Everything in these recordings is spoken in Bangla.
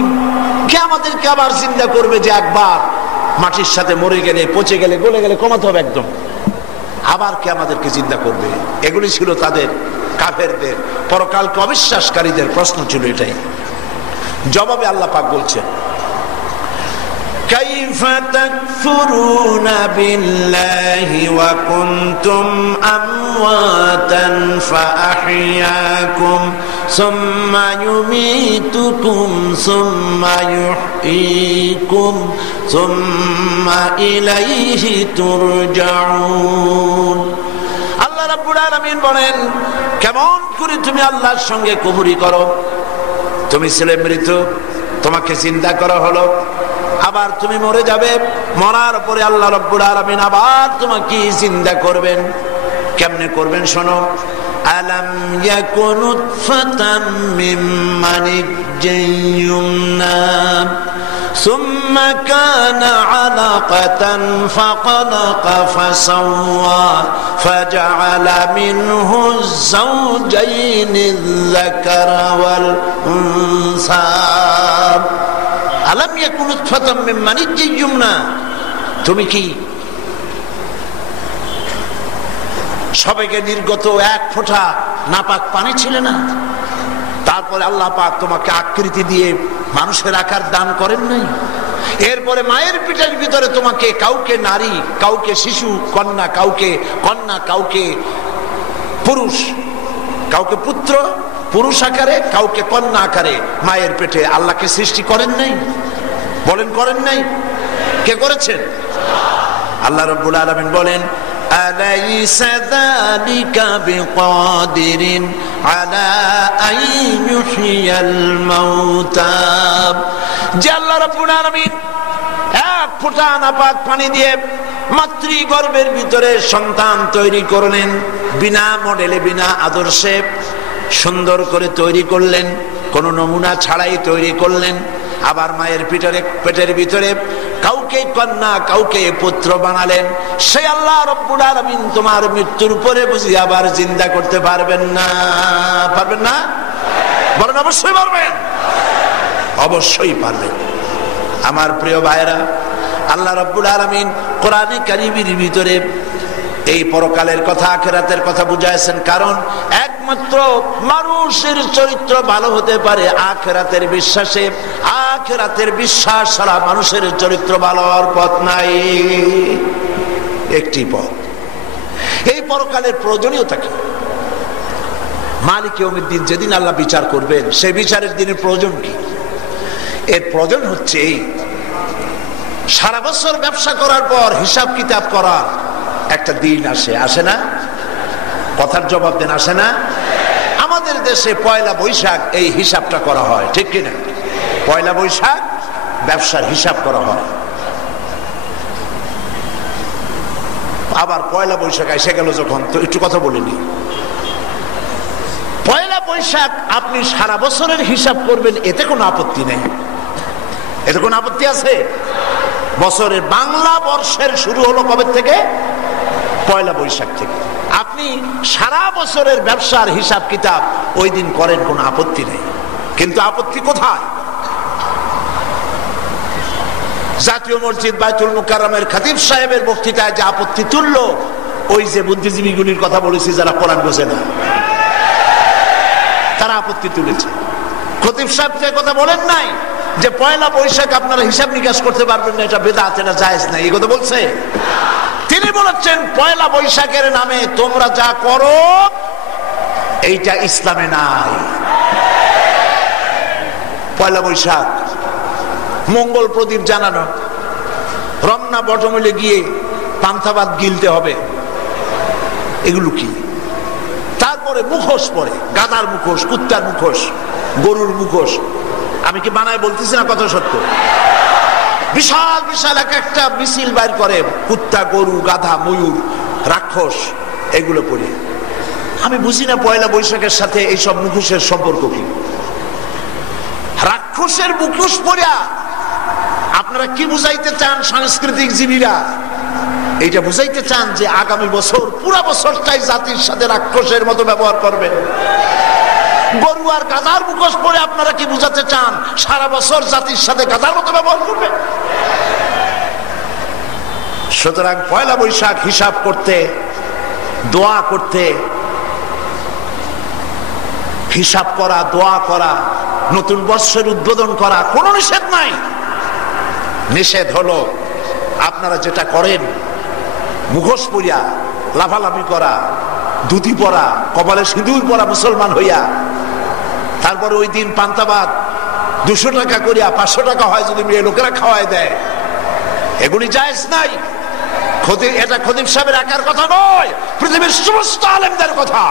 আলামিন কে আমাদেরকে আবার জিন্দা করবে যে একবার মাটির সাথে মরে গেলে, পচে গেলে, গলে গেলে কমাতে হবে একদম, আবার কে আমাদেরকে জিন্দা করবে? এগুলি ছিল তাদের, কাফেরদের, পরকালকে অবিশ্বাসকারীদের প্রশ্ন ছিল এটাই। জবাবে আল্লাহ পাক বলছেন, কাইফা তাকফুরুনা বিল্লাহি ওয়া কুনতুম আমওয়াতান ফাআহইয়াকুম সুম্মা ইউমীতুকুম সুম্মা ইউহয়ীকুম সুম্মা ইলাইহি তুরজাউন। আল্লাহ রাব্বুল আলামিন বলেন, কেমন করে তুমি আল্লাহর সঙ্গে কুফরি করো? তুমি ছিলে মৃত, তোমাকে জিন্দা করা হলো, আবার তুমি মরে যাবে, মরার পরে আল্লাহ রাব্বুল আলামিন আবার তোমাকে জিন্দা করবেন। কেমনে করবেন শোনো, আলাম ইয়াকুন নুতফাতাম মিন মানিয়্যিন ইউমনা সুম্মা কানা আলাকাতান ফাখালাকা ফাসাওয়া ফাজআলা মিনহু যাওজাইনি যাকারা ওয়াল উনসা। আলাম ইয়াকুন নুতফাতাম মিন মানিয়্যিন ইউমনা, তুমি কি সবাইকে নির্গত এক ফোঁটা নাপাক পানি ছিলে না? তারপরে আল্লাহ পাক তোমাকে আকৃতি দিয়ে মানুষের আকার দান করেন নাই? এরপরে মায়ের পিঠের ভিতরে তোমাকে কাউকে নারী, কাউকে শিশু, কন্যা, কাউকে কন্যা, কাউকে পুরুষ, কাউকে পুত্র পুরুষ আকারে, কাউকে কন্যা আকারে মায়ের পেটে আল্লাহকে সৃষ্টি করেন নাই? বলেন করেন নাই? কে করেছেন? আল্লাহ রাব্বুল আলামিন বলেন, আলাইসা যালিকা বিকাদিরিন আলা আন ইউহইয়াল মাউতা। যে আল্লাহ রাব্বুল আলামিন এক ফোঁটা নাপাক পানি দিয়ে মাতৃগর্ভের ভিতরে সন্তান তৈরি করলেন, বিনা মডেলে, বিনা আদর্শে সুন্দর করে তৈরি করলেন, কোন নমুনা ছাড়াই তৈরি করলেন। আবার মায়ের পেটের ভিতরে কাউকে কন্যা, কাউকে পুত্র বানালেন। সেই আল্লাহ রাব্বুল আলামিন তোমার মৃত্যুর পরে বুঝি আবার জিন্দা করতে পারবেন না? পারবেন না? বলেন অবশ্যই পারবেন, অবশ্যই পারবেন। আমার প্রিয় ভাইরা, আল্লাহ রাব্বুল আলামিন কোরআনে কারীমের ভিতরে এই পরকালের কথা, আখিরাতের কথা বুঝাইছেন। কারণ একমাত্র মানুষের চরিত্র ভালো হতে পারে আখিরাতের বিশ্বাসে। আখিরাতের বিশ্বাস ছাড়া মানুষের চরিত্র ভালো হওয়ার পথ নাই, একটি পথ। এই পরকালের প্রয়োজনীয়তা কি? মালিক ইয়াউমিদ্দিন, যেদিন আল্লাহ বিচার করবেন, সেই বিচারের দিনের প্রয়োজন কি? এর প্রয়োজন হচ্ছে এই, সারা বছর ব্যবসা করার পর হিসাব কিতাব করার একটা দিন আসে, আসে না? কথার জবাব দেন, আসে না? আমাদের দেশে পয়লা বৈশাখ এই হিসাবটা করা হয়, ঠিক কিনা? পয়লা বৈশাখ ব্যবসার হিসাব করা হয়। আবার পয়লা বৈশাখ এসে গেল যখন, তো একটু কথা বলিনি। পয়লা বৈশাখ আপনি সারা বছরের হিসাব করবেন, এতে কোনো আপত্তি নেই। এতে কোনো আপত্তি আছে? বছরের বাংলা বর্ষের শুরু হলো কবে থেকে? পয়লা বৈশাখ থেকে। আপনি সারা বছরের ব্যবসার হিসাব কিতাব ওই দিন করেন, কোনো আপত্তি নেই। কিন্তু আপত্তি কোথায়? জাতীয় মসজিদ বাইতুল মুকাররমের খতিব সাহেবের বক্তৃতায় যে আপত্তি তুলল, ওই যে বুদ্ধিজীবীগুলির কথা বলেছি যারা কোরআন বোঝে না, তারা আপত্তি তুলেছে। খতিব সাহেব যে কথা বলেন নাই যে পয়লা বৈশাখ আপনারা হিসাব নিকাশ করতে পারবেন না, এটা বেদাত, এটা জায়েজ নাই, এই কথা বলছে। তিনি বলেছেন পয়লা বৈশাখের নামে তোমরা যা করো এইটা ইসলামে নাই। পয়লা বৈশাখ মঙ্গল প্রদীপ জানানো, রমনা বটমূলে গিয়ে পান্থাবাদ গিলতে হবে, এগুলো কি? তারপরে মুখোশ পরে, গাধার মুখোশ, কুত্তার মুখোশ, গরুর মুখোশ। আমি কি বানায় বলতেছি না? কথা সত্য। বিশাল বিশাল এক একটা মিছিল বাইর করে, কুত্তা, গরু, গাধা, ময়ূর, রাক্ষস, এগুলো পরে। আমি বুঝি না পয়লা বৈশাখের সাথে এইসব মুখোশের সম্পর্ক কি? রাক্ষসের মুখোশ পরিয়া আপনারা কি বুঝাইতে চান? সাংস্কৃতিক জীবীরা এইটা বুঝাইতে চান যে আগামী বছর পুরা বছরটাই জাতির সাথে রাক্ষসের মতো ব্যবহার করবে। গরু আর গাধার মুখোশ পরে আপনারা কি বুঝাতে চান সারা বছর জাতির সাথে গাধার মতো ব্যবহার করবে? সুতরাং পয়লা বৈশাখ হিসাব করতে, দোয়া করতে, হিসাব করা, দোয়া করা, নতুন বর্ষের উদ্বোধন করা কোনো নিষেধ নাই। নিষেধ হলো আপনারা যেটা করেন, মুখোশ পরিয়া লাফালাফি করা, ধুতি পরা, কপালে সিঁদুর পরা মুসলমান হইয়া, তারপরে ওই দিন পান্তাবাদ 200 টাকা করিয়া 500 টাকা হয় যদি মেয়ে লোকেরা খাওয়ায় দেয়, এগুলি জায়েজ নাই। এটা খতিব সাহেবের একার কথা নয়, পৃথিবীর সমস্ত আলেমদের কথা।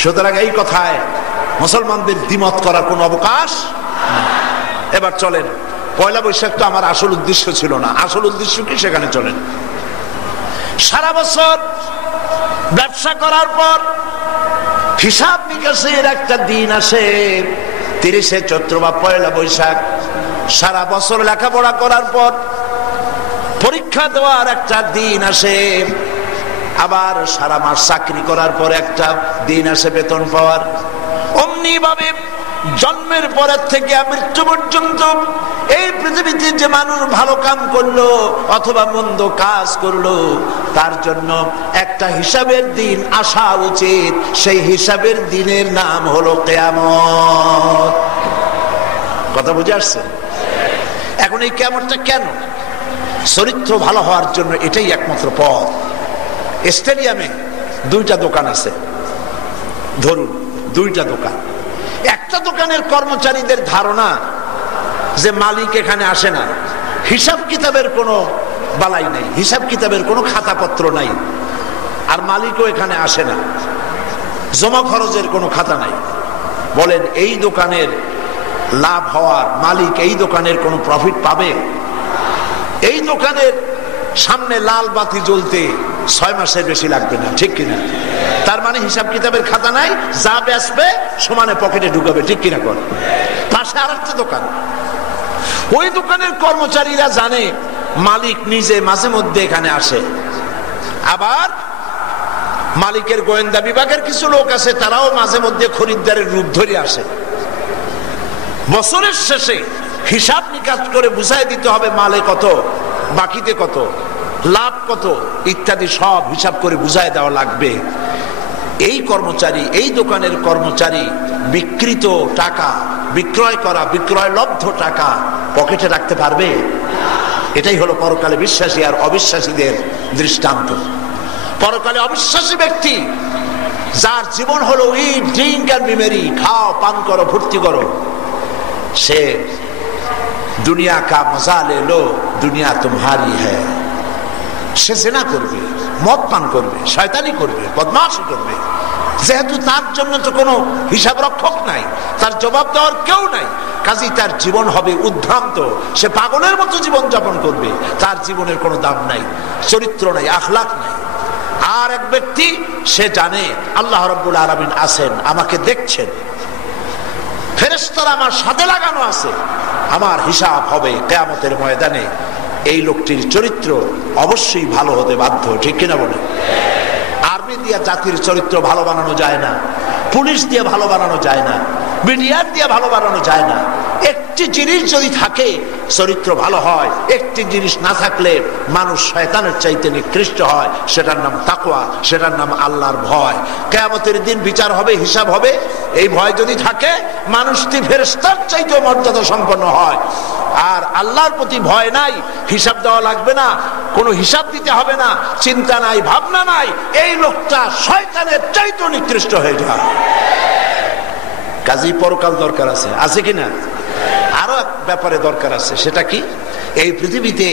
সুতরাং এই কথায় মুসলমানদের দ্বিমত করার কোন অবকাশ নেই। এবার চলেন, পয়লা বৈশাখ তো আমার আসল উদ্দেশ্য ছিল না, আসল উদ্দেশ্য কি সেখানে চলেন। সারা বছর ব্যবসা করার পর হিসাব নিকাশের একটা দিন আসে, 30শে চৈত্র বা পয়লা বৈশাখ। সারা বছর লেখাপড়া করার পর পরীক্ষা দেওয়ার একটা দিন আসে, আবার সারা মাস চাকরি করার পর একটা দিন আসে বেতন পাওয়ার। অমনি ভাবে জন্মের পরের থেকে মৃত্যু পর্যন্ত এই পৃথিবীতে যে মানুষ ভালো কাম করলো অথবা মন্দ কাজ করলো, তার জন্য একটা হিসাবের দিন আসা উচিত। সেই হিসাবের দিনের নাম হলো কিয়ামত। কথা বুঝে আসছে? এখন এই কিয়ামতটা কেন? চরিত্র ভালো হওয়ার জন্য এটাই একমাত্র পথ। স্টেডিয়ামে 2টা দোকান আছে, ধরুন 2টা দোকান। একটা দোকানের কর্মচারীদের ধারণা যে মালিক এখানে আসে না, হিসাব কিতাবের কোনো বালাই নেই, হিসাব কিতাবের কোনো খাতাপত্র নাই, আর মালিকও এখানে আসে না, জমা খরচের কোনো খাতা নাই। বলেন এই দোকানের লাভ হওয়ার মালিক এই দোকানের কোনো প্রফিট পাবে? এই দোকানের সামনে লাল বাতি জ্বলতে 6 মাসের বেশি লাগবে না, ঠিক কিনা? তার মানে হিসাব কিতাবের খাতা নাই, যা বেচবে সমানে পকেটে ঢুকাবে, ঠিক কিনা? কর পাশে আর একটা দোকান, ওই দোকানের কর্মচারীরা জানে মালিক নিজে মাঝে মধ্যে এখানে আসে, আবার মালিকের গোয়েন্দা বিভাগের কিছু লোক আছে, তারাও মাঝে মধ্যে খরিদ্দারের রূপ ধরে আসে। বছরের শেষে হিসাব নিকাশ করে বুঝাই দিতে হবে মালে কত, বাকিতে কত, লাভ কত ইত্যাদি সব হিসাব করে বুঝাই দেওয়া লাগবে। এই কর্মচারী, এই দোকানের কর্মচারী বিক্রিত টাকা, বিক্রয় করা বিক্রয় লব্ধ টাকা পকেটে রাখতে পারবে? এটাই হলো পরকালে বিশ্বাসী আর অবিশ্বাসীদের দৃষ্টান্ত। পরকালে অবিশ্বাসী ব্যক্তি যার জীবন হলো ইট ড্রিঙ্ক এন্ড বি মেরি, খাও পান করো ফুর্তি করো, সে দুনিয়া কা মজা লে লো দুনিয়া তুমহারি হ্যায়। সে জিনা করবে, মদ পান করবে, শয়তানি করবে, বদমাশি করবে, যেহেতু তার জন্য তো কোনো হিসাব রক্ষক নাই, তার জবাব দেওয়ার কেউ নাই, কাজেই তার জীবন হবে উদ্ভ্রান্ত, সে পাগলের মতো জীবন যাপন করবে, তার জীবনের কোনো দাম নাই, চরিত্র নাই, আখলাক নাই। আর এক ব্যক্তি সে জানে আল্লাহ রাব্বুল আলামিন আছেন, আমাকে দেখছেন, ফেরেশতারা আমার সাথে লাগানো আছে, আমার হিসাব হবে কিয়ামতের ময়দানে। এই লোকটির চরিত্র অবশ্যই ভালো হতে বাধ্য, ঠিক কিনা বলে? আর্মি দিয়ে জাতির চরিত্র ভালো বানানো যায় না, পুলিশ দিয়ে ভালো বানানো যায় না, মিডিয়ার দিয়ে ভালো বানানো যায় না। একটি জিনিস যদি থাকে চরিত্র ভালো হয়, একটি জিনিস না থাকলে মানুষ শয়তানের চাইতে নিকৃষ্ট হয়, সেটার নাম তাকওয়া, সেটার নাম আল্লাহর ভয়। কিয়ামতের দিন বিচার হবে, হিসাব হবে, এই ভয় যদি থাকে মানুষটি ফেরেশতার চাইতে মর্যাদা সম্পন্ন হয়। আর আল্লাহর প্রতি ভয় নাই, হিসাব দেওয়া লাগবে না, কোনো হিসাব দিতে হবে না, চিন্তা নাই, ভাবনা নাই, এই লোকটা শয়তানের চাইতে নিকৃষ্ট হয়ে যায়। কাজী পরকাল দরকার আছে, আছে কিনা? আরো এক ব্যাপারে দরকার আছে, সেটা কি? এই পৃথিবীতে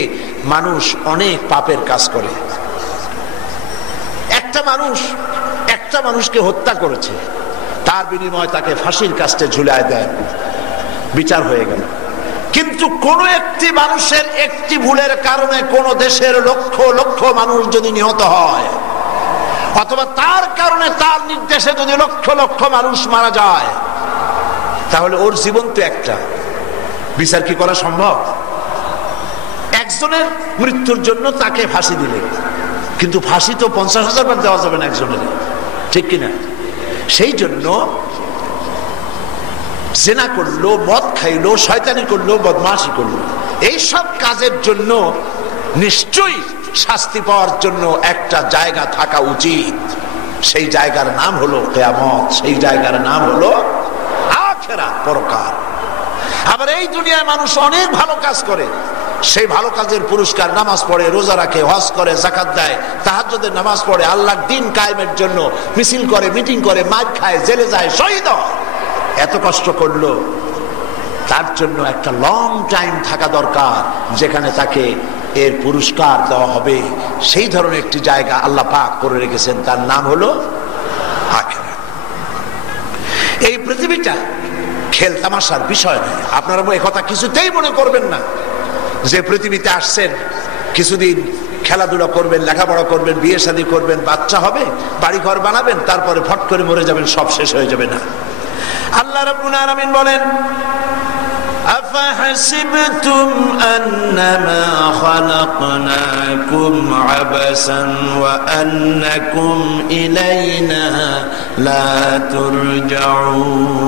মানুষ অনেক পাপের কাজ করে। একটা মানুষকে হত্যা করেছে, তার বিনিময়ে তাকে ফাঁসির কাস্টে ঝুলায় দেয়, বিচার হয়ে গেল। কিন্তু কোন একটি মানুষের একটি ভুলের কারণে কোন দেশের লক্ষ লক্ষ মানুষ যদি নিহত হয়, অথবা তার কারণে তার নির্দেশে যদি লক্ষ লক্ষ মানুষ মারা যায়, তাহলে ওর জীবন তো একটা, বিচার কি করা সম্ভব? একজনের মৃত্যুর জন্য তাকে ফাঁসি দিলে, কিন্তু ফাঁসি তো 50,000 বার দেওয়া যাবে না একজনের, ঠিক কিনা? সেই জন্য জিনা করলো, মদ খাইলো, শয়তানি করলো, বদমাশি করলো, এইসব কাজের জন্য নিশ্চয়ই শাস্তি পাওয়ার জন্য একটা জায়গা থাকা উচিত। সেই জায়গার নাম হলো কিয়ামত, সেই জায়গার নাম হলো আখিরাত, পরকাল। আবার এই দুনিয়ায় মানুষ অনেক ভালো কাজ করে, সেই ভালো কাজের পুরস্কার নামাজ পড়ে, রোজা রাখে, হজ করে, যাকাত দেয়, তাহাজ্জুদের নামাজ পড়ে, আল্লাহর দ্বীন কায়েমের জন্য মিছিল করে, মিটিং করে, মার খায়, জেলে যায়, শহীদ হয়। এত কষ্ট করলো, তার জন্য একটা লং টাইম থাকা দরকার যেখানে তাকে এর পুরস্কার দেওয়া হবে। সেই ধরনের একটি জায়গা আল্লাহ পাক করে রেখেছেন, তার নাম হলো আখিরাত। এই পৃথিবীটা খেল তামাশার বিষয় নয়। আপনারা এই কথা কিছুতেই মনে করবেন না যে পৃথিবীতে আসছেন কিছুদিন খেলাধুলা করবেন, লেখাপড়া করবেন, বিয়ে শাদী করবেন, বাচ্চা হবে, বাড়ি ঘর বানাবেন, তারপরে ফট করে মরে যাবেন, সব শেষ হয়ে যাবে না। আল্লাহ রাব্বুল আলামিন বলেন, أفحسبتم أنما خلقناكم عبثا وأنكم إلينا لا ترجعون।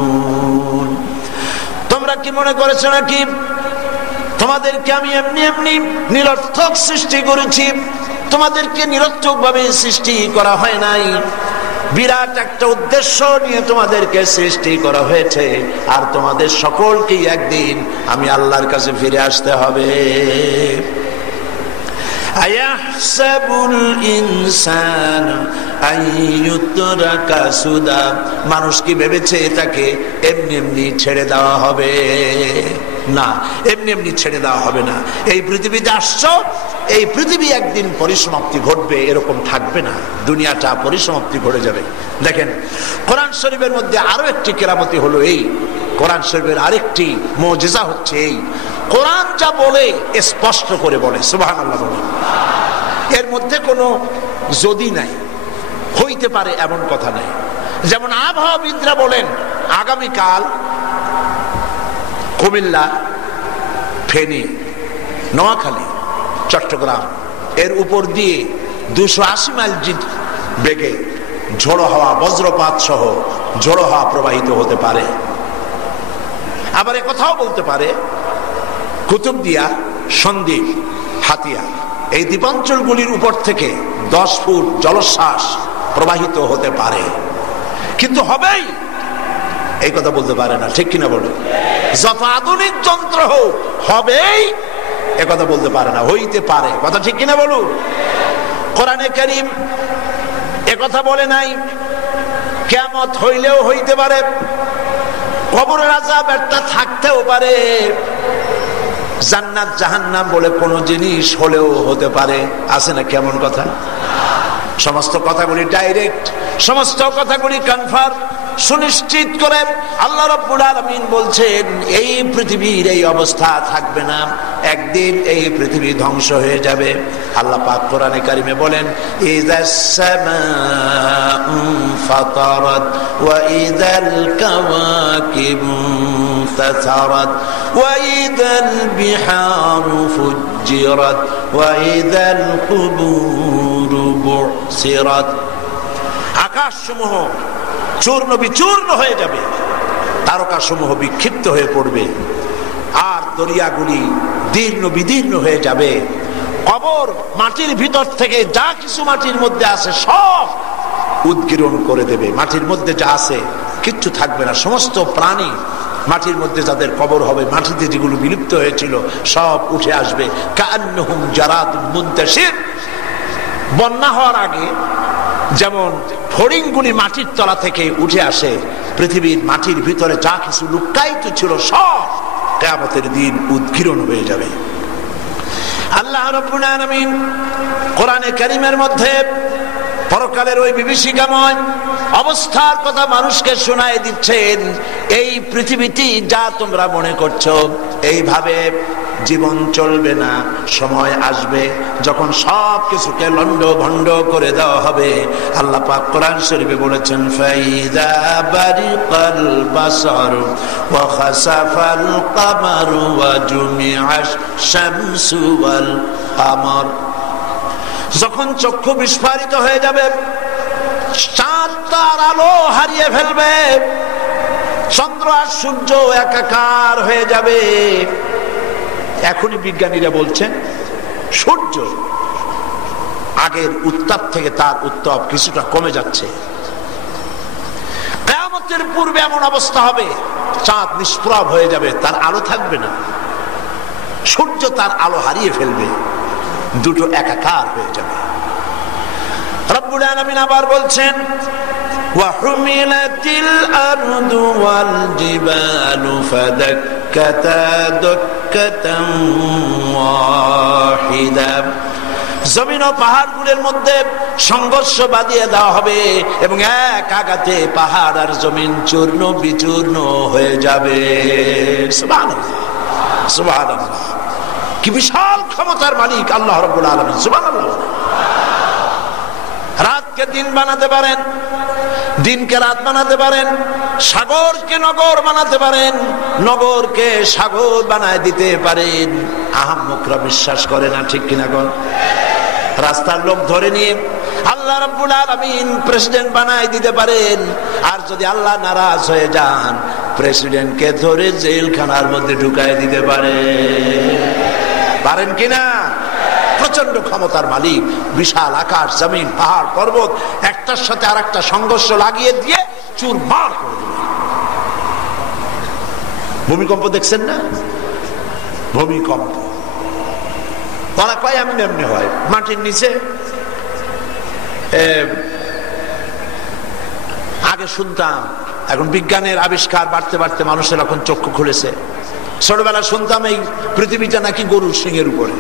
তোমরা কি মনে করেছো নাকি তোমাদেরকে আমি এমনি এমনি নিরর্থক সৃষ্টি করেছি? তোমাদেরকে নিরর্থক ভাবে সৃষ্টি করা হয় নাই, বিরাট একটা উদ্দেশ্য নিয়ে তোমাদেরকে সৃষ্টি করা হয়েছে। আর তোমাদের সকলকে একদিন আমি আল্লাহর কাছে ফিরে আসতে হবে। আয়াহসাবুল ইনসান আইয়ুতরাকা সুদা, মানুষ কি ভেবেছে তাকে এমনি এমনি ছেড়ে দেওয়া হবে? না, এমনি এমনি ছেড়ে দেওয়া হবে না। এই পৃথিবীতে আসছো, এই পৃথিবী একদিন পরিসমাপ্তি ঘটবে, এরকম থাকবে না, দুনিয়াটা পরিসমাপ্তি ঘটে যাবে। দেখেন কোরআন শরীফের মধ্যে আরো একটি কেরামতি হলো এই, কোরআন শরীফের আরেকটি মুজিজা হচ্ছে এই, কোরআন যা বলে স্পষ্ট করে বলে, সুবহানাল্লাহ বলে, এর মধ্যে কোনো যদি নাই, হইতে পারে এমন কথা নাই। যেমন আবহাওয়াবিদরা বলেন আগামীকাল কুমিল্লা, ফেনী, নোয়াখালী, চট্টগ্রাম এর উপর দিয়ে 280 মাইল বেগে ঝোড়ো হাওয়া, বজ্রপাত সহ ঝোড়ো হাওয়া প্রবাহিত হতে পারে। আবার একথাও বলতে পারে কুতুবদিয়া, সন্দ্বীপ, হাতিয়া এই দ্বীপাঞ্চলগুলির উপর থেকে 10 ফুট জলোচ্ছ্বাস প্রবাহিত হতে পারে, কিন্তু হবেই এই কথা বলতে পারে না, ঠিক কিনা বলে? যত আধুনিক যন্ত্র হোক, হবেই এ কথা বলতে পারে না, হইতে পারে, কথা ঠিক কিনা বলুন? কোরআনে কারীম এ কথা বলে নাই কিয়ামত হইলেও হইতে পারে, কবরের আযাব একটা থাকতেও পারে, জান্নাত জাহান্নাম বলে কোন জিনিস হলেও হতে পারে। আছে না কেমন কথা? সমস্ত কথাগুলি ডাইরেক্ট, সমস্ত কথাগুলি কনফার্ম, সুনিশ্চিত করে আল্লাহ রাব্বুল আলামিন বলছেন এই পৃথিবীর এই অবস্থা থাকবে না, একদিন এই পৃথিবী ধ্বংস হয়ে যাবে। আল্লাহ পাক কোরআনে কারিমে বলেন, ইযাস সামাউ ফাতারাত ওয়া ইযাল কাওয়াকিবু তাসারাত ওয়া ইযাল বিহারু ফুজ্জিরাত ওয়া ইযাল কুবুরু বুসিরাত। আকাশসমূহ চূর্ণ বিচূর্ণ হয়ে যাবে, তারকাসমূহ বিক্ষিপ্ত হয়ে পড়বে, আর দরিয়াগুলি দীর্ণ বিদীর্ণ হয়ে যাবে। কবর মাটির ভিতর থেকে যা কিছু মাটির মধ্যে আছে সব উদ্গীরণ করে দেবে, মাটির মধ্যে যা আছে কিচ্ছু থাকবে না। সমস্ত প্রাণী মাটির মধ্যে যাদের কবর হবে, মাটিতে যেগুলো বিলুপ্ত হয়েছিল সব উঠে আসবে। কাআন্নাহুম জারাদুন মুনতাশির, বন্যা হওয়ার আগে যেমন ফড়িংগুলি মাটির তলা থেকে উঠে আসে, পৃথিবীর মাটির ভিতরে যা কিছু লুকায়িত ছিল সব কিয়ামতের দিন উদ্গীরণ হয়ে যাবে। আল্লাহ রাব্বুল আলামিন কোরআনে কারীমের মধ্যে পরকালের ওই বিভীষিকাময় অবস্থার কথা মানুষকে শোনায় দিচ্ছেন। এই পৃথিবীতে যা তোমরা মনে করছো এইভাবে জীবন চলবে না, সময় আসবে যখন সব কিছুকে লন্ড ভন্ড করে দেওয়া হবে। আল্লাহ পাক কোরআন শরীফে বলেছেন, ফাইদা বারিকাল বাসার ওয়া খাসাফাল কামারু ওয়া জুমিআশ শামসু ওয়াল কামার, যখন চক্ষু বিস্ফারিত হয়ে যাবে, চাঁদ তার আলো হারিয়ে ফেলবে, চন্দ্র আর সূর্য একাকার হয়ে যাবে। এখনই বিজ্ঞানীরা বলছেন সূর্য আগের উত্তাপ থেকে তার উত্তাপ কিছুটা কমে যাচ্ছে। কিয়ামতের পূর্বে এমন অবস্থা হবে, চাঁদ নিষ্প্রভ হয়ে যাবে, তার আলো থাকবে না, সূর্য তার আলো হারিয়ে ফেলবে, দুটো একাকার হয়ে যাবে। রব্বুল আলামিন আবার বলছেন ওয়াহুমিলাতিল আরদু ওয়াল জিবালু ফাদাক্কাতা দাক্কাতান ওয়াহিদা। জমিন ও পাহাড়গুলোর মধ্যে সংঘর্ষ বাঁধিয়ে দেওয়া হবে এবং এক আঘাতে পাহাড় আর জমিন চূর্ণ বিচূর্ণ হয়ে যাবে। সুবহানাল্লাহ, সুবহানাল্লাহ। কি বিশাল ক্ষমতার মালিক আল্লাহ রাব্বুল আলামিন, সুবহানাল্লাহ। রাতকে দিন বানাতে পারেন, দিনকে রাত বানাতে পারেন, সাগরকে নগর বানাতে পারেন, নগরকে সাগর বানায় দিতে পারেন। আহাম্মকরা বিশ্বাস করে না, ঠিক কিনা বল? রাস্তার লোক ধরে নিয়ে আল্লাহ রাব্বুল আলামিন প্রেসিডেন্ট বানায় দিতে পারেন। আর যদি আল্লাহ নারাজ হয়ে যান, প্রেসিডেন্টকে ধরে জেলখানার মধ্যে ঢুকায় দিতে পারেন কিনা? প্রচন্ড ক্ষমতার মালিক, বিশাল আকাশ জমিন পাহাড় পর্বত একটার সাথে আরেকটা সংঘর্ষ লাগিয়ে দিয়ে চুরমার করে দিল। ভূমিকম্প দেখছেন না? ভূমিকম্প ওরা কয় এমনি এমনি হয়, মাটির নিচে। আগে শুনতাম, এখন বিজ্ঞানের আবিষ্কার বাড়তে বাড়তে মানুষের এখন চক্ষু খুলেছে। ছোটবেলা শুনতাম এই পৃথিবীটা নাকি গরুর সিংহের উপরে,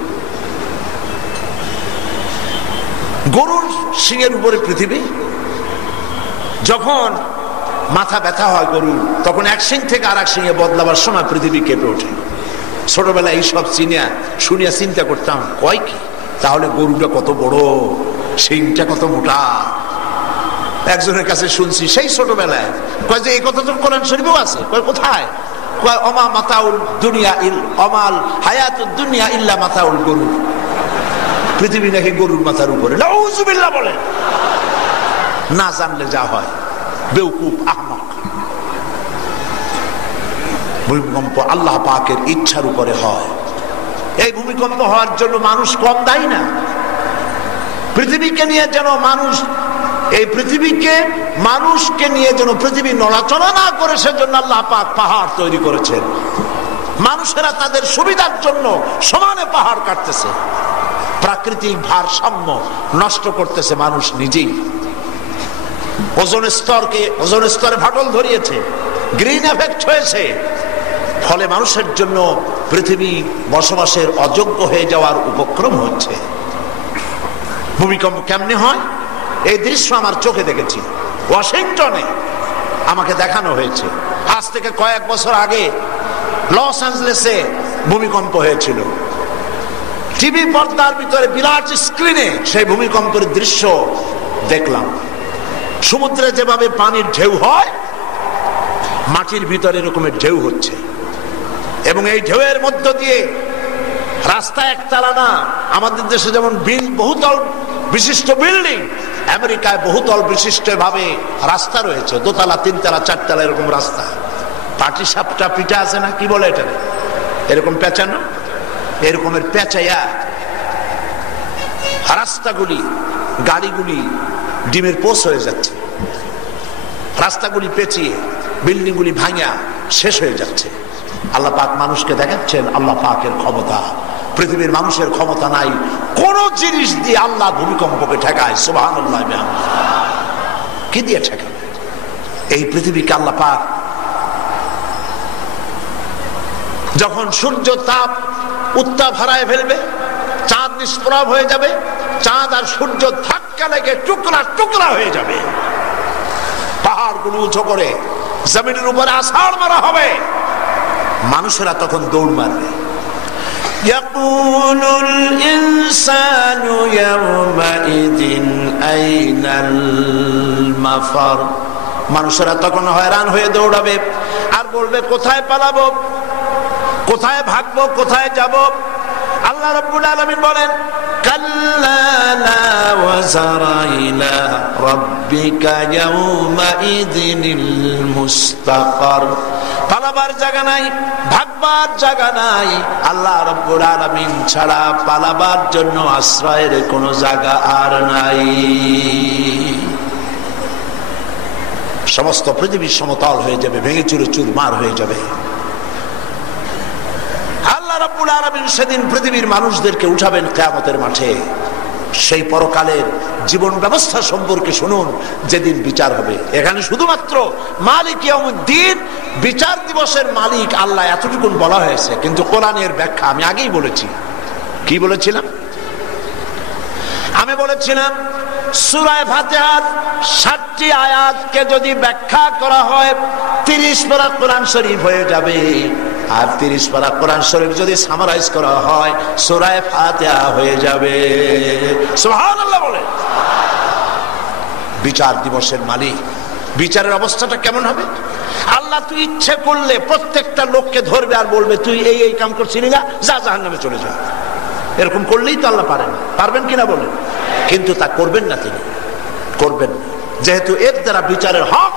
গরুর সিংহের উপরে পৃথিবী। যখন মাথা ব্যথা হয় গরুর, তখন এক সিং থেকে আর এক সিংহে বদলাবার সময় পৃথিবী কেঁপে ওঠে। ছোটবেলায় এইসব শুনিয়া চিন্তা করতাম, কয় কি তাহলে গরুটা কত বড়, সিংটা কত মোটা। একজনের কাছে শুনছি সেই ছোটবেলায়, কয় যে এই কথা তো কোরআন শরীফেও আছে। কয় কোথায়? কয় অমা মাতাউল দুনিয়া অমাল হায়াতুদ দুনিয়া ইল্লা মাতাউল গরু। পৃথিবী নাকি গরুর মাথার উপরে। নাউযুবিল্লাহ বলে। না জানলে যা হয়, বেউকুফ আহমক। ভূমিকম্প আল্লাহ পাকের ইচ্ছার উপরে হয়। এই ভূমিকম্প হওয়ার জন্য মানুষ কম দায়ী না। পৃথিবীকে নিয়ে যেন মানুষ, এই পৃথিবীকে মানুষকে নিয়ে যেন পৃথিবী নড়াচড়া না করে, সেজন্য আল্লাহ পাক পাহাড় তৈরি করেছেন। মানুষেরা তাদের সুবিধার জন্য সমানে পাহাড় কাটতেছে, প্রাকৃতিক ভারসাম্য নষ্ট করতেছে মানুষ নিজেই। ওজোন স্তরে ফাটল ধরিয়েছে, গ্রিন এফেক্ট হয়েছে, ফলে মানুষের জন্য পৃথিবী বসবাসের অযোগ্য হয়ে যাওয়ার উপক্রম হচ্ছে। ভূমিকম্প কেমনে হয় এই দৃশ্য আমার চোখে দেখেছি। ওয়াশিংটনে আমাকে দেখানো হয়েছে। আজ থেকে কয়েক বছর আগে লস অ্যাঞ্জেলেসে ভূমিকম্প হয়েছিল। টিভি পর্দার ভিতরে বিরাট স্ক্রিনে সেই ভূমিকম্পের দৃশ্য দেখলাম। সমুদ্রে যেভাবে পানির ঢেউ হয়, মাটির ভিতরে এরকমের ঢেউ হচ্ছে এবং এই ঢেউয়ের মধ্য দিয়ে রাস্তা একতলা না। আমাদের দেশে যেমন বহুতল বিশিষ্ট বিল্ডিং, আমেরিকায় বহুতল বিশিষ্ট ভাবে রাস্তা রয়েছে, দোতলা তিনতলা চারতলা এরকম রাস্তা। পাটি সাপটা পিঠা আছে না, কি বলে এটা, এরকম পেঁচানো, এরকমের পেঁচাইয়া রাস্তাগুলি, গাড়িগুলি ডিমের পোষ হয়ে যাচ্ছে। রাস্তাগুলি পেঁচিয়ে বিল্ডিংগুলি ভাঙা শেষ হয়ে যাচ্ছে। আল্লাহ পাক মানুষকে দেখাচ্ছেন আল্লাহ পাকের ক্ষমতা। পৃথিবীর মানুষের ক্ষমতা নাই কোন জিনিস দিয়ে আল্লাহ ভূমিকম্পকে ঠেকায়। সুবহানাল্লাহ। কি দিয়ে ঠেকায়? এই পৃথিবীকে আল্লাহ পাক যখন সূর্য উত্তাপ হারায় ফেলবে, চাঁদ নিষ্প্রভ হয়ে যাবে, চাঁদ আর সূর্য ধাক্কা লেগে টুকরা টুকরা হয়ে যাবে, পাহাড়গুলো উঁচু করে জমিনের উপরে আছাড় মারা হবে, মানুষেরা তখন দৌড় মারবে। ইয়াকুলুল ইনসানু ইয়াওমাইদিন আইনাল মাফার। মানুষেরা তখন হয়রান হয়ে দৌড়াবে আর বলবে কোথায় পালাবো, কোথায় ভাগবো, কোথায় যাব। আল্লাহ রাব্বুল আলামিন বলেন কাল্লা لا وزر إلى ربك يومئذ المستقر। পালাবার জায়গা নাই, ভাগবার জায়গা নাই, আল্লাহ রাব্বুল আলামিন ছাড়া পালাবার জন্য আশ্রয়ের কোনো জায়গা আর নাই। সমস্ত পৃথিবী সমতল হয়ে যাবে, ভেঙে চুরে চুরমার হয়ে যাবে। আল্লাহ রাব্বুল আলামিন সেদিন পৃথিবীর মানুষদেরকে উঠাবেন কিয়ামতের মাঠে। সেই পরকালের জীবন ব্যবস্থা সম্পর্কে শুনুন, যেদিন বিচার হবে। এখানে শুধুমাত্র মালিক ইয়াউমুদ্দিন, বিচার দিবসের মালিক আল্লাহ এতটুকু বলা হয়েছে, কিন্তু কোরআনের ব্যাখ্যা আমি আগেই বলেছি। কি বলেছিলাম? আমি বলেছিলাম সূরা ফাতিহার 7টি আয়াতকে যদি ব্যাখ্যা করা হয় 30 পারা কোরআন শরীফ হয়ে যাবে, আর 30 পারা কোরআন শরীফ যদি সামারাইজ করা হয় সূরা ফাতিহা হয়ে যাবে। সুবহানাল্লাহ বলে। বিচার দিবসের মালিক, বিচারের অবস্থাটা কেমন হবে? আল্লাহ তুই ইচ্ছে করলে প্রত্যেকটা লোককে ধরবে আর বলবে তুই এই এই কাম করছিলি না, যা জাহান্নামে চলে যা। এরকম করলেই তো আল্লাহ পারেন, পারবেন কিনা বলেন? কিন্তু তা করবেন না, তিনি করবেন না, যেহেতু এর দ্বারা বিচারের হক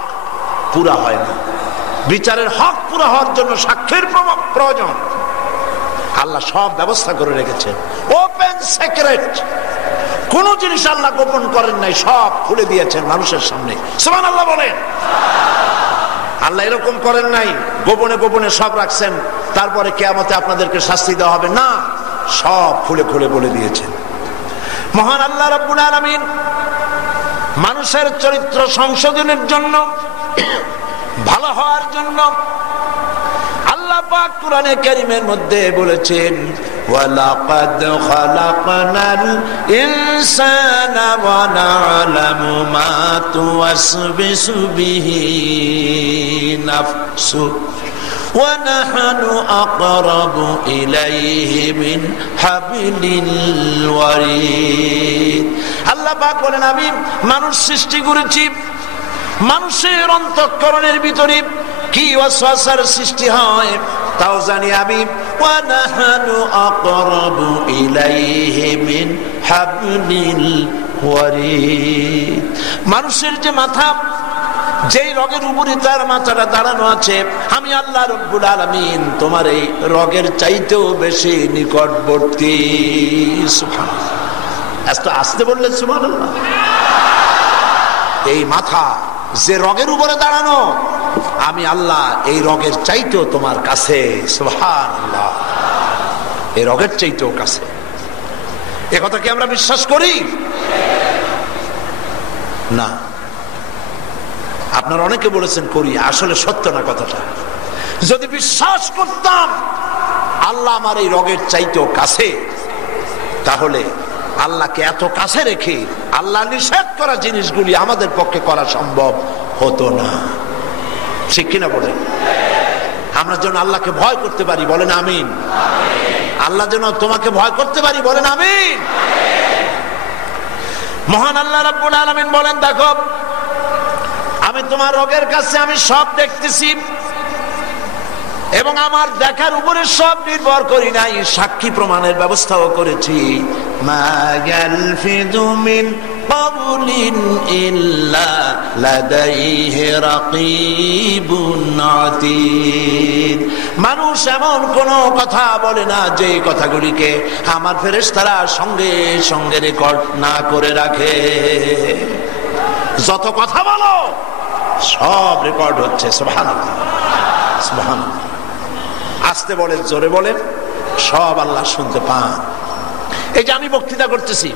পুরা হয় না। বিচারের হক পুরা হওয়ার জন্য সাক্ষীর প্রয়োজন। আল্লাহ সব ব্যবস্থা করে রেখেছে, ওপেন সিক্রেট, কোন জিনিস আল্লাহ গোপন করেন নাই, সব খুলে দিয়েছেন মানুষের সামনে। সুবহানাল্লাহ বলেন। আল্লাহ এরকম করেন নাই গোপনে গোপনে সব রাখছেন, তারপরে কিয়ামতে আপনাদেরকে শাস্তি দেওয়া হবে না, সব খুলে খুলে বলে দিয়েছেন। মহান আল্লাহ রাব্বুল আলামিন মানুষের চরিত্র সংশোধনের জন্য, ভালো হওয়ার জন্য আল্লাহ পাক কোরআনে কারীমের মধ্যে বলেছেন, ওয়ালাকাদ খালাকনাল ইনসানা ওয়া না'লামু মা তুওয়াসবিসু বিহি নাফসু ওয়া নাহনু আকরাবু ইলাইহি মিন হাবলিল ওয়ারিদ। আল্লাহ পাক বলেন, আমি মানুষ সৃষ্টি করেছি, মানুষের অন্তঃকরণের ভিতরে কি ওয়াসওয়াসার সৃষ্টি হয় তাও জানি আমি। ওয়া নাহনু আকরাবু ইলাইহি মিন হাবলিল ওয়ারিদ। মানুষের যে মাথা, যেই রগের উপরে তার মাথাটা দাঁড়ানো আছে, আমি আল্লাহ রাব্বুল আলামিন তোমার এই রগের চাইতেও বেশি নিকটবর্তী। সুবহানাল্লাহ। এত আস্তে বললেন সুবহানাল্লাহ। এই মাথা যে রগের উপরে দাঁড়ানো, আমি আল্লাহ এই রগের চাইতেও তোমার কাছে। সুবহানাল্লাহ। এই রগের চাইতেও কাছে। এ কথা কি আমরা বিশ্বাস করি? না। আপনারা অনেকে বলেছেন করি, আসলে সত্য না কথাটা। যদি বিশ্বাস করতাম আল্লাহ আমার এই রগের চাইতেও কাছে, তাহলে আল্লাহকে এত কাছে রেখে আল্লাহ নিষেধ করা জিনিসগুলি আমাদের পক্ষে করা সম্ভব হতো না। ঠিক কিনা বলেন? আমরা যেন আল্লাহকে ভয় করতে পারি, বলেন আমিন। আল্লাহ যেন তোমাকে ভয় করতে পারি, বলেন আমিন। মহান আল্লাহ রাব্বুল আলামিন বলেন, দেখো আমি তোমার রগের কাছে, আমি সব দেখতেছি, এবং আমার দেখার উপরে সব নির্ভর করি নাই, সাক্ষী প্রমাণের ব্যবস্থাও করেছি। মা ইয়ালফিযু মিন কাওলিন ইল্লা লাদাইহি রাকীবুন আতীদ। মানুষ এমন কোন কথা বলে না যে কথাগুলিকে আমার ফেরেশতারা সঙ্গে সঙ্গে রেকর্ড না করে রাখে। যত কথা বলো সব রেকর্ড হচ্ছে। সুবহানাল্লাহ, সুবহানাল্লাহ। আস্তে বলেন, জোরে বলেন, সব আল্লাহ শুনতে পান। এই যে আমি বক্তৃতা করতেছি,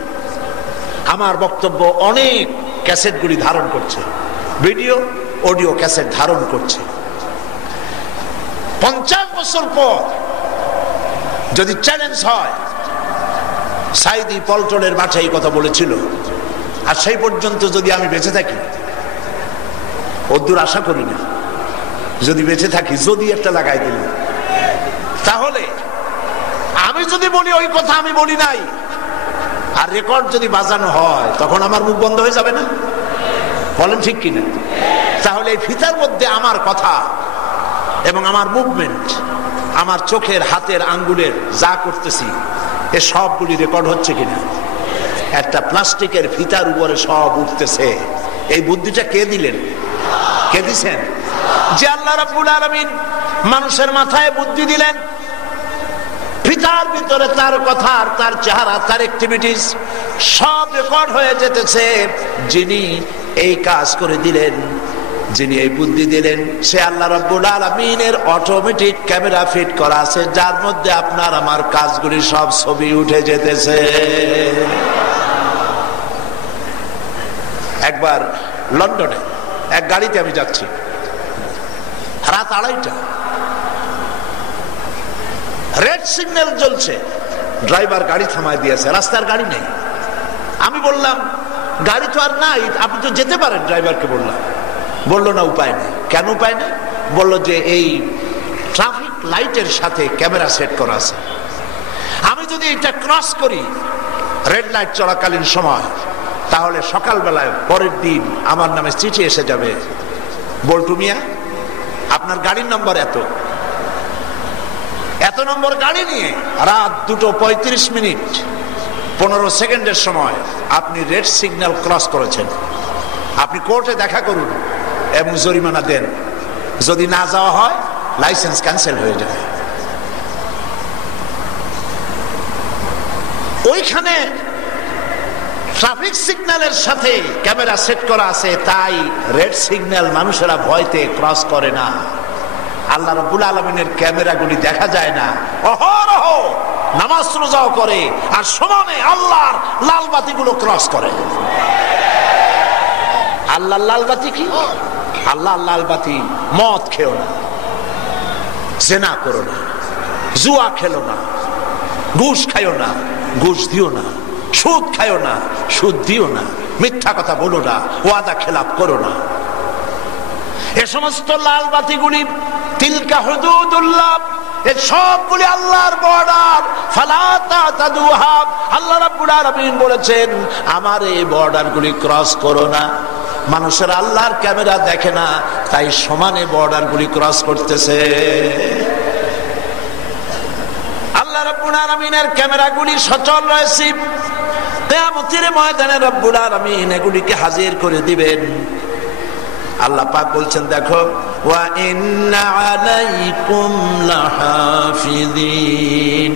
আমার বক্তব্য অনেক ক্যাসেটগুলি ধারণ করছে, ভিডিও অডিও ক্যাসেট ধারণ করছে। 50 বছর পর যদি চ্যালেঞ্জ হয়, সাইদি পল্টনের মাঠে এই কথা বলেছিল, আর সেই পর্যন্ত যদি আমি বেঁচে থাকি, অদূর আশা করি না, যদি বেঁচে থাকি, যদি একটা লাগাই দিল, তাহলে আমি যদি বলি ওই কথা আমি বলি নাই, আর রেকর্ড যদি বাজানো হয়, তখন আমার মুখ বন্ধ হয়ে যাবে না? বলেন ঠিক কিনা? তাহলে এই ফিতার মধ্যে আমার কথা এবং আমার মুভমেন্ট, আমার চোখের, হাতের, আঙ্গুলের যা করতেছি, এ সবগুলি রেকর্ড হচ্ছে কিনা? একটা প্লাস্টিকের ফিতার উপরে সব উঠতেছে। এই বুদ্ধিটা কে দিলেন? কে দিছেন? যে আল্লাহ রাব্বুল আলামিন মানুষের মাথায় বুদ্ধি দিলেন। ফিতার ভিতরে তার কথা, তার চেহারা, তার অ্যাক্টিভিটিস সব রেকর্ড হয়ে যেতেছে। যিনি এই কাজ করে দিলেন, যিনি এই বুদ্ধি দিলেন, সে আল্লাহ রাব্বুল আলামিনের অটোমেটিক ক্যামেরা ফিট করা আছে, যার মধ্যে আপনার আমার কাজগুলি সব ছবি উঠে যেতেছে। একবার লন্ডনে এক গাড়িতে আমি যাচ্ছি, রাত 2:30, রেড সিগন্যাল জ্বলছে, ড্রাইভার গাড়ি থামায় দিয়েছে, রাস্তার গাড়ি নেই। আমি বললাম গাড়ি তো আর নাই, আপনি তো যেতে পারেন। ড্রাইভারকে বললাম, বললো না উপায় নেই। কেন উপায় নেই? বললো যে এই ট্রাফিক লাইটের সাথে ক্যামেরা সেট করা আছে, আমি যদি এটা ক্রস করি রেড লাইট চলাকালীন সময়, তাহলে সকালবেলায় পরের দিন আমার নামে চিঠি এসে যাবে, বল্টু মিয়া আপনার গাড়ির নম্বর এত নম্বর গাড়ি নিয়ে রাত 2:35 15 সেকেন্ডের সময় আপনি রেড সিগন্যাল ক্রস করেছেন। আপনি কোর্টে দেখা করুন এবং জরিমানা দেন। যদি না যাওয়া হয় লাইসেন্স ক্যান্সেল হয়ে যায়। ওইখানে ট্রাফিক সিগন্যালের সাথে ক্যামেরা সেট করা আছে, তাই রেড সিগন্যাল মানুষেরা ভয়তে ক্রস করে না। আল্লাহ রাব্বুল আলামিনের ক্যামেরাগুলি দেখা যায় না, অহরহ নামাজ রোজাও করে আর সমানে আল্লাহর লাল বাতিগুলো ক্রস করে। আল্লাহর লাল বাতি কি? আল্লাহর লাল বাতি, মদ খেও না, জেনা করো না, জুয়া খেলো না, ঘুষ খাইও না, ঘুষ দিও না, সুদ খাইও না, সুদ দিও না, মিথ্যা কথা বলো না, ওয়াদা খেলাপ করো না। এ সমস্ত লাল বাতিগুলি তিলকা হুদুদুল্লাহ, এই সবগুলি আল্লাহর বর্ডার। ফালা তাতাদুহা, আল্লাহ রাব্বুল আলামিন বলেছেন আমার এই বর্ডারগুলি ক্রস করো না। মানুষের আল্লাহর ক্যামেরা দেখে না, তাই সমানে বর্ডারগুলি ক্রস করতেছে। আল্লাহ রাব্বুল আলামিনের ক্যামেরাগুলি সচল রয়েছে। কিয়ামতের ময়দানে রাব্বুল আলামিন এগুলিকে হাজির করে দিবেন। আল্লাহ পাক বলছেন, দেখো ওয়া ইন্না আলাইকুম লাহাফিযিন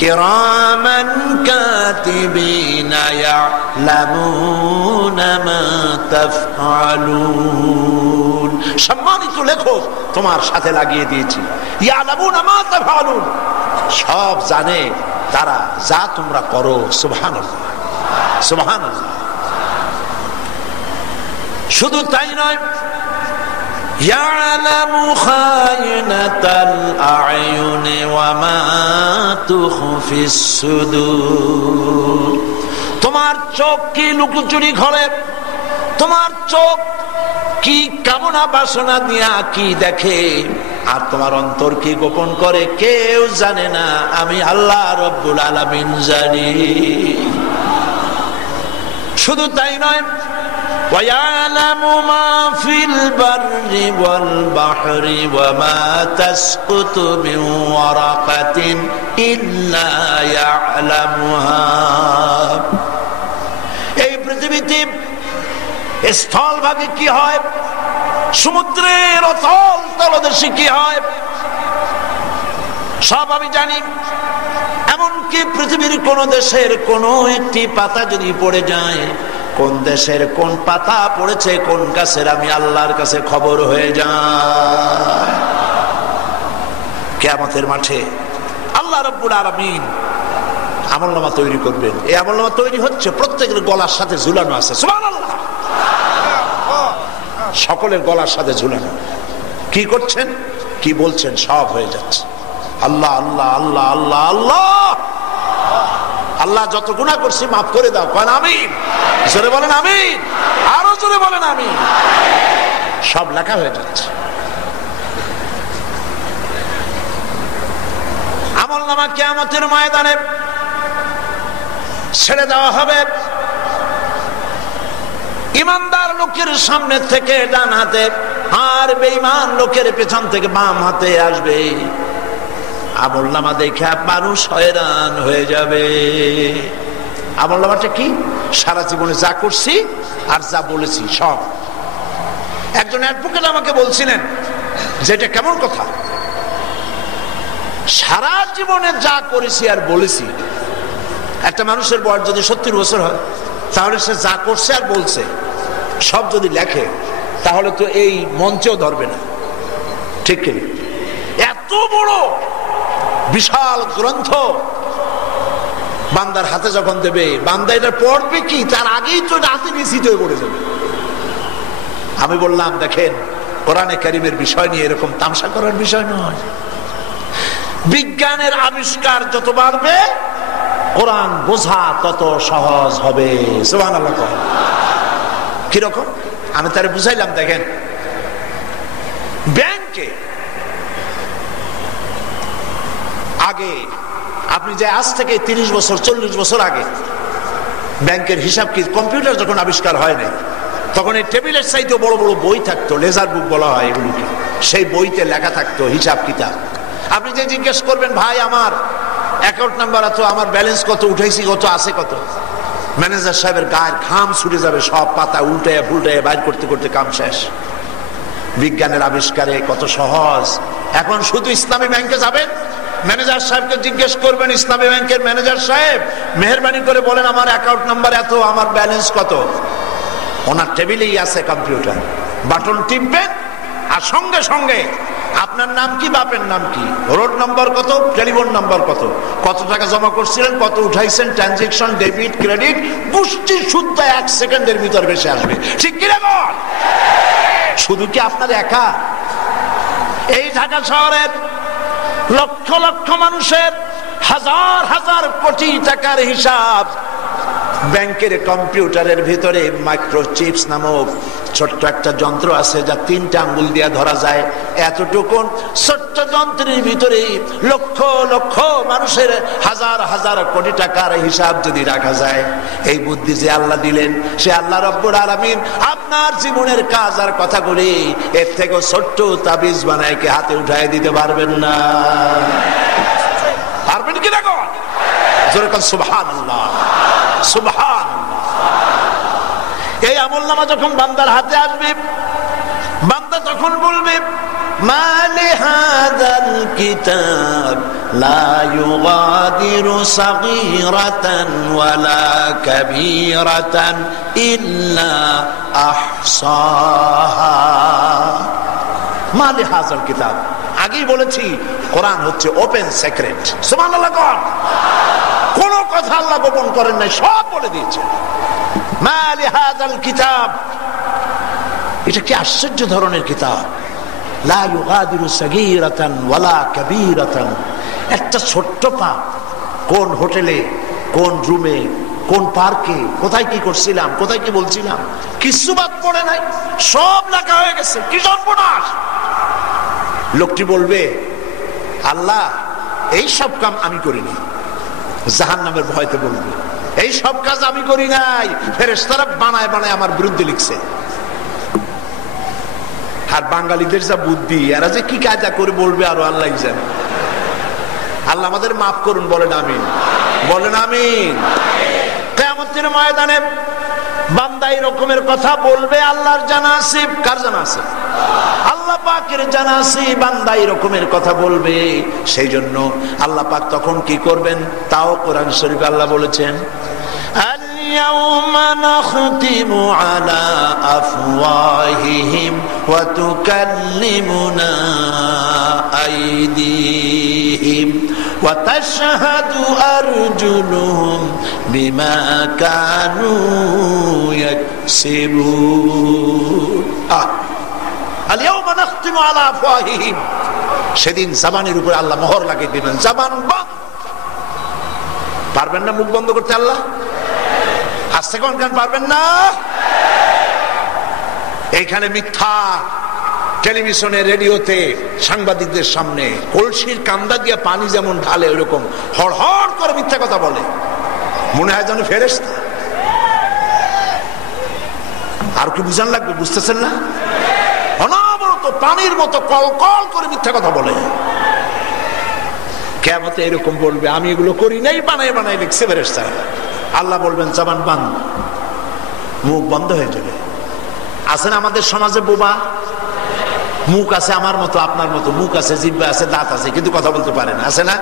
কিরামান কাতিবিনা ইয়ালামুনা মা তাফআলুন। সম্মানিত লেখক তোমার সাথে লাগিয়ে দিয়েছি, ইয়ালামুনা মা তাফআলুন, সব জানে তারা যা তোমরা করো। সুবহানাল্লাহ, সুবহানাল্লাহ। শুধু তাই নয়, ইয়ালামু খায়িনাতাল আ'য়ুনি ওয়া মা তুখফিস সুদুর। তোমার চোখ কি লুকোচুরি করে, তোমার চোখ কি কামনা বাসনা দিয়া কি দেখে, আর তোমার অন্তর কি গোপন করে কেউ জানে না, আমি আল্লাহ রাব্বুল আলামিন জানি। শুধু তাই নয়, وَيَعْلَمُ مَا فِي الْبَرِّ وَالْبَحْرِ وَمَا تَسْقُطُ مِنْ وَرَقَةٍ إِلَّا يَعْلَمُهَا। এই পৃথিবীতে স্থলভাগে কি হয়, সমুদ্রের অতল তলদেশে কি হয়, সব আমি জানি। এমনকি পৃথিবীর কোন দেশের কোন একটি পাতা যদি পড়ে যায়, কোন দেশের কোন পাতা পড়েছে কোন গাছের, আমি আল্লাহর কাছে খবর হয়ে যায়। কিয়ামতের মাঠে আল্লাহ রাব্বুল আলামিন আমলনামা তৈরি করবেন। এই আমলনামা তৈরি হচ্ছে, প্রত্যেকের গলার সাথে ঝুলানো আছে। সুবহানাল্লাহ, সকলের গলার সাথে ঝুলানো। কি করছেন, কি বলছেন, সব হয়ে যাচ্ছে। আল্লাহ আল্লাহ আল্লাহ আল্লাহ আল্লাহ, আল্লাহ যত গুনাহ করছি মাফ করে দাও। কারণ আমিন, জোরে বলেন আমিন, আরো জোরে বলেন আমিন। সব লেখা হয়ে যাচ্ছে। আমলনামা কিয়ামতের ময়দানে ছেড়ে দেওয়া হবে। ইমানদার লোকের সামনে থেকে ডান হাতে, আর বেঈমান লোকের পেছন থেকে বাম হাতে আসবে। আমলনামা দেখে মানুষ হয়রান হয়ে যাবে। আমলনামাটা কি? সারা জীবনে যা করছি আর যা বলেছি সব। একজন অ্যাডভোকেট আমাকে বলছিলেন যে এটা কেমন কথা, সারা জীবনে যা করেছি আর বলেছি। একটা মানুষের বয়স যদি 70 বছর হয়, তাহলে সে যা করছে আর বলছে সব যদি লেখে, তাহলে তো এই মঞ্চেও ধরবে না, ঠিক কি? এত বড় বিশাল গ্রন্থ বান্দার হাতে যখন দেবে, বান্দা এটা পড়বে কি তার আগেই তো এটা হাতে নিশ্চিত হয়ে পড়ে যাবে। আমি বললাম, দেখেন, কোরআনে কারীমের বিষয় নিয়ে এরকম তামসা করার বিষয় নয়। বিজ্ঞানের আবিষ্কার যত বাড়বে, কোরআন বোঝা তত সহজ হবে। সুবহানাল্লাহ। কিরকম? আমি তারে বুঝাইলাম, দেখেন, ব্যাংকে আগে আপনি যে আজ থেকে 30 বছর 40 বছর আগে ব্যাংকের হিসাব কি, কম্পিউটার যখন আবিষ্কার হয় নাই, তখন এই টেবিলের চাইতে বড় বড় বই থাকতো, লেজার বুক বলা হয় এগুলিকে। সেই বইতে লেখা থাকতো হিসাব কিতাব। আপনি যে জিজ্ঞেস করবেন, ভাই আমার অ্যাকাউন্ট নাম্বার এত, আমার ব্যালেন্স কত, উঠাইছি কত, আছে কত, ম্যানেজার সাহেবের গায়ের ঘাম ছুটে যাবে, সব পাতা উল্টায় ফুলটায় বাইর করতে করতে কাম শেষ। বিজ্ঞানের আবিষ্কারে কত সহজ। এখন শুধু ইসলামী ব্যাংকে যাবেন, ম্যানেজার সাহেবকে জিজ্ঞেস করবেন, ইসলামী ব্যাংকের ম্যানেজার সাহেব মেহেরবানি করে বলেন আমার অ্যাকাউন্ট নাম্বার এত, আমার ব্যালেন্স কত। ওনার টেবিলেই আছে কম্পিউটার, বাটন টিপবেন আর সঙ্গে সঙ্গে আপনার নাম কি, বাপের নাম কি, রোড নম্বর কত, টেলিফোন নাম্বার কত, কত টাকা জমা করছিলেন, কত উঠাইছেন, ট্রানজেকশন, ডেবিট, ক্রেডিট, পুষ্টি শুদ্ধ 1 সেকেন্ডের ভিতর বেশি আসবে, ঠিক কিনা বল? শুধু কি আপনার একা? এই ঢাকা শহরের লক্ষ লক্ষ মানুষের হাজার হাজার কোটি টাকার হিসাব ব্যাংকের কম্পিউটারের ভিতরে মাইক্রোচিপস নামক ছোট্ট একটা যন্ত্র আছে, যা 3টা আঙ্গুল দিয়ে ধরা যায়। এতটুকু ছোট্ট যন্ত্রের ভিতরে লক্ষ লক্ষ মানুষের হাজার হাজার কোটি টাকার হিসাব যদি রাখা যায়, এই বুদ্ধি যে আল্লাহ দিলেন, সে আল্লাহ রব্বুল আলামিন আপনার জীবনের কাজ আর কথাগুলি এর থেকে ছোট্ট তাবিজ বানায় কি হাতে উঠায় দিতে পারবেন না? পারবেন কি না? জোরে কোন সুবহানাল্লাহ, সুবহানাল্লাহ। এই আমলনামা যখন বান্দার হাতে আসবে, বান্দা তখন বলবে, মা লিহাযাল কিতাব লা ইউগাদিরু সাগীরাতান ওয়ালা কাবীরাতান ইল্লা আহসাহা। মা লিহাযাল কিতাব, আগেই বলেছি কোরআন হচ্ছে ওপেন সিক্রেট। সুবহানাল্লাহ। কোন কথা আল্লাহ গোপন করেন নাই, সব বলে দিয়েছে। মা লিহাযাল কিতাব, এটা কি আশ্চর্য ধরনের কিতাব। লা ইউগাদিরু সাগীরাতান ওয়ালা কাবীরাতান, একটা ছোট্ট পাপ, কোন হোটেলে, কোন রুমে, কোন পার্কে, কোথায় কি করছিলাম, কোথায় কি বলছিলাম, কিছু বাদ পড়ে নাই, সব লেখা হয়ে গেছে। কি সর্বনাশ! লোকটি বলবে, আল্লাহ এই সব কাম আমি করিনি, জাহান্নামের ভয়তে বলবে, এই সব কাজ আমি করি নাই, ফেরেশতারা বানায় বানায় আমার বিরুদ্ধে লিখছে। আর বাঙালিদের যা বুদ্ধি, এরা যে কি কাজা করে বলবে আরো আল্লাহ জানে। আল্লাহ আমাদের মাফ করুন, বলেন আমিন, বলেন আমিন। কিয়ামতের ময়দানে বান্দা এই রকমের কথা বলবে, আল্লাহর জানা আছে। কার জানা আছে? আল্লাহ পাকের জানা আছে। বান্দা এই রকমের কথা বলবে, সেই জন্য আল্লাহ পাক তখন কি করবেন তাও কোরআন শরীফে আল্লাহ বলেছেন, আল-ইয়াওমা নাখতিমু আলা আফওয়াহিহিম ওয়া তুকাল্লিমুনা আইদিহিম ওয়া তাশহাদু আরজুলুহুম বিমা কানু ইয়াকসিবুন। আল-ইয়াওমা নাখতিমু আলা আফওয়াহিহিম, সেদিন জবানের উপর আল্লাহ মোহর লাগিয়ে দিবেন, জবান বন্ধ। পারবেন না মুখ বন্ধ করতে আল্লাহ? আস্তে কোন গান পারবেন না? এইখানে মিথ্যা টেলিভিশনে, রেডিওতে, সাংবাদিকদের সামনে কলসির কান্দা দিয়ে পানি যেমন ঢালে, ওইরকম হড় হড় করে মিথ্যা কথা বলে, মনে হয় যেন ফেরেশতা। আর কি বুঝান লাগবে? বুঝতেছেন না? অনবরত পানির মতো কল কল করে মিথ্যা কথা বলে। কিয়ামতে এরকম বলবে, আমি এগুলো করি নাই, বানায় বানায় লিখছে ফেরেশতারা। আল্লাহ বলবেন জবান বন্ধ, মুখ বন্ধ হয়ে যাবে। আছেন আমাদের সমাজে বোবা, মুখ আছে আমার মতো আপনার মতো, মুখ আছে, জিহ্বা আছে, দাঁত আছে, কিন্তু কথা বলতে পারে না, আছে না?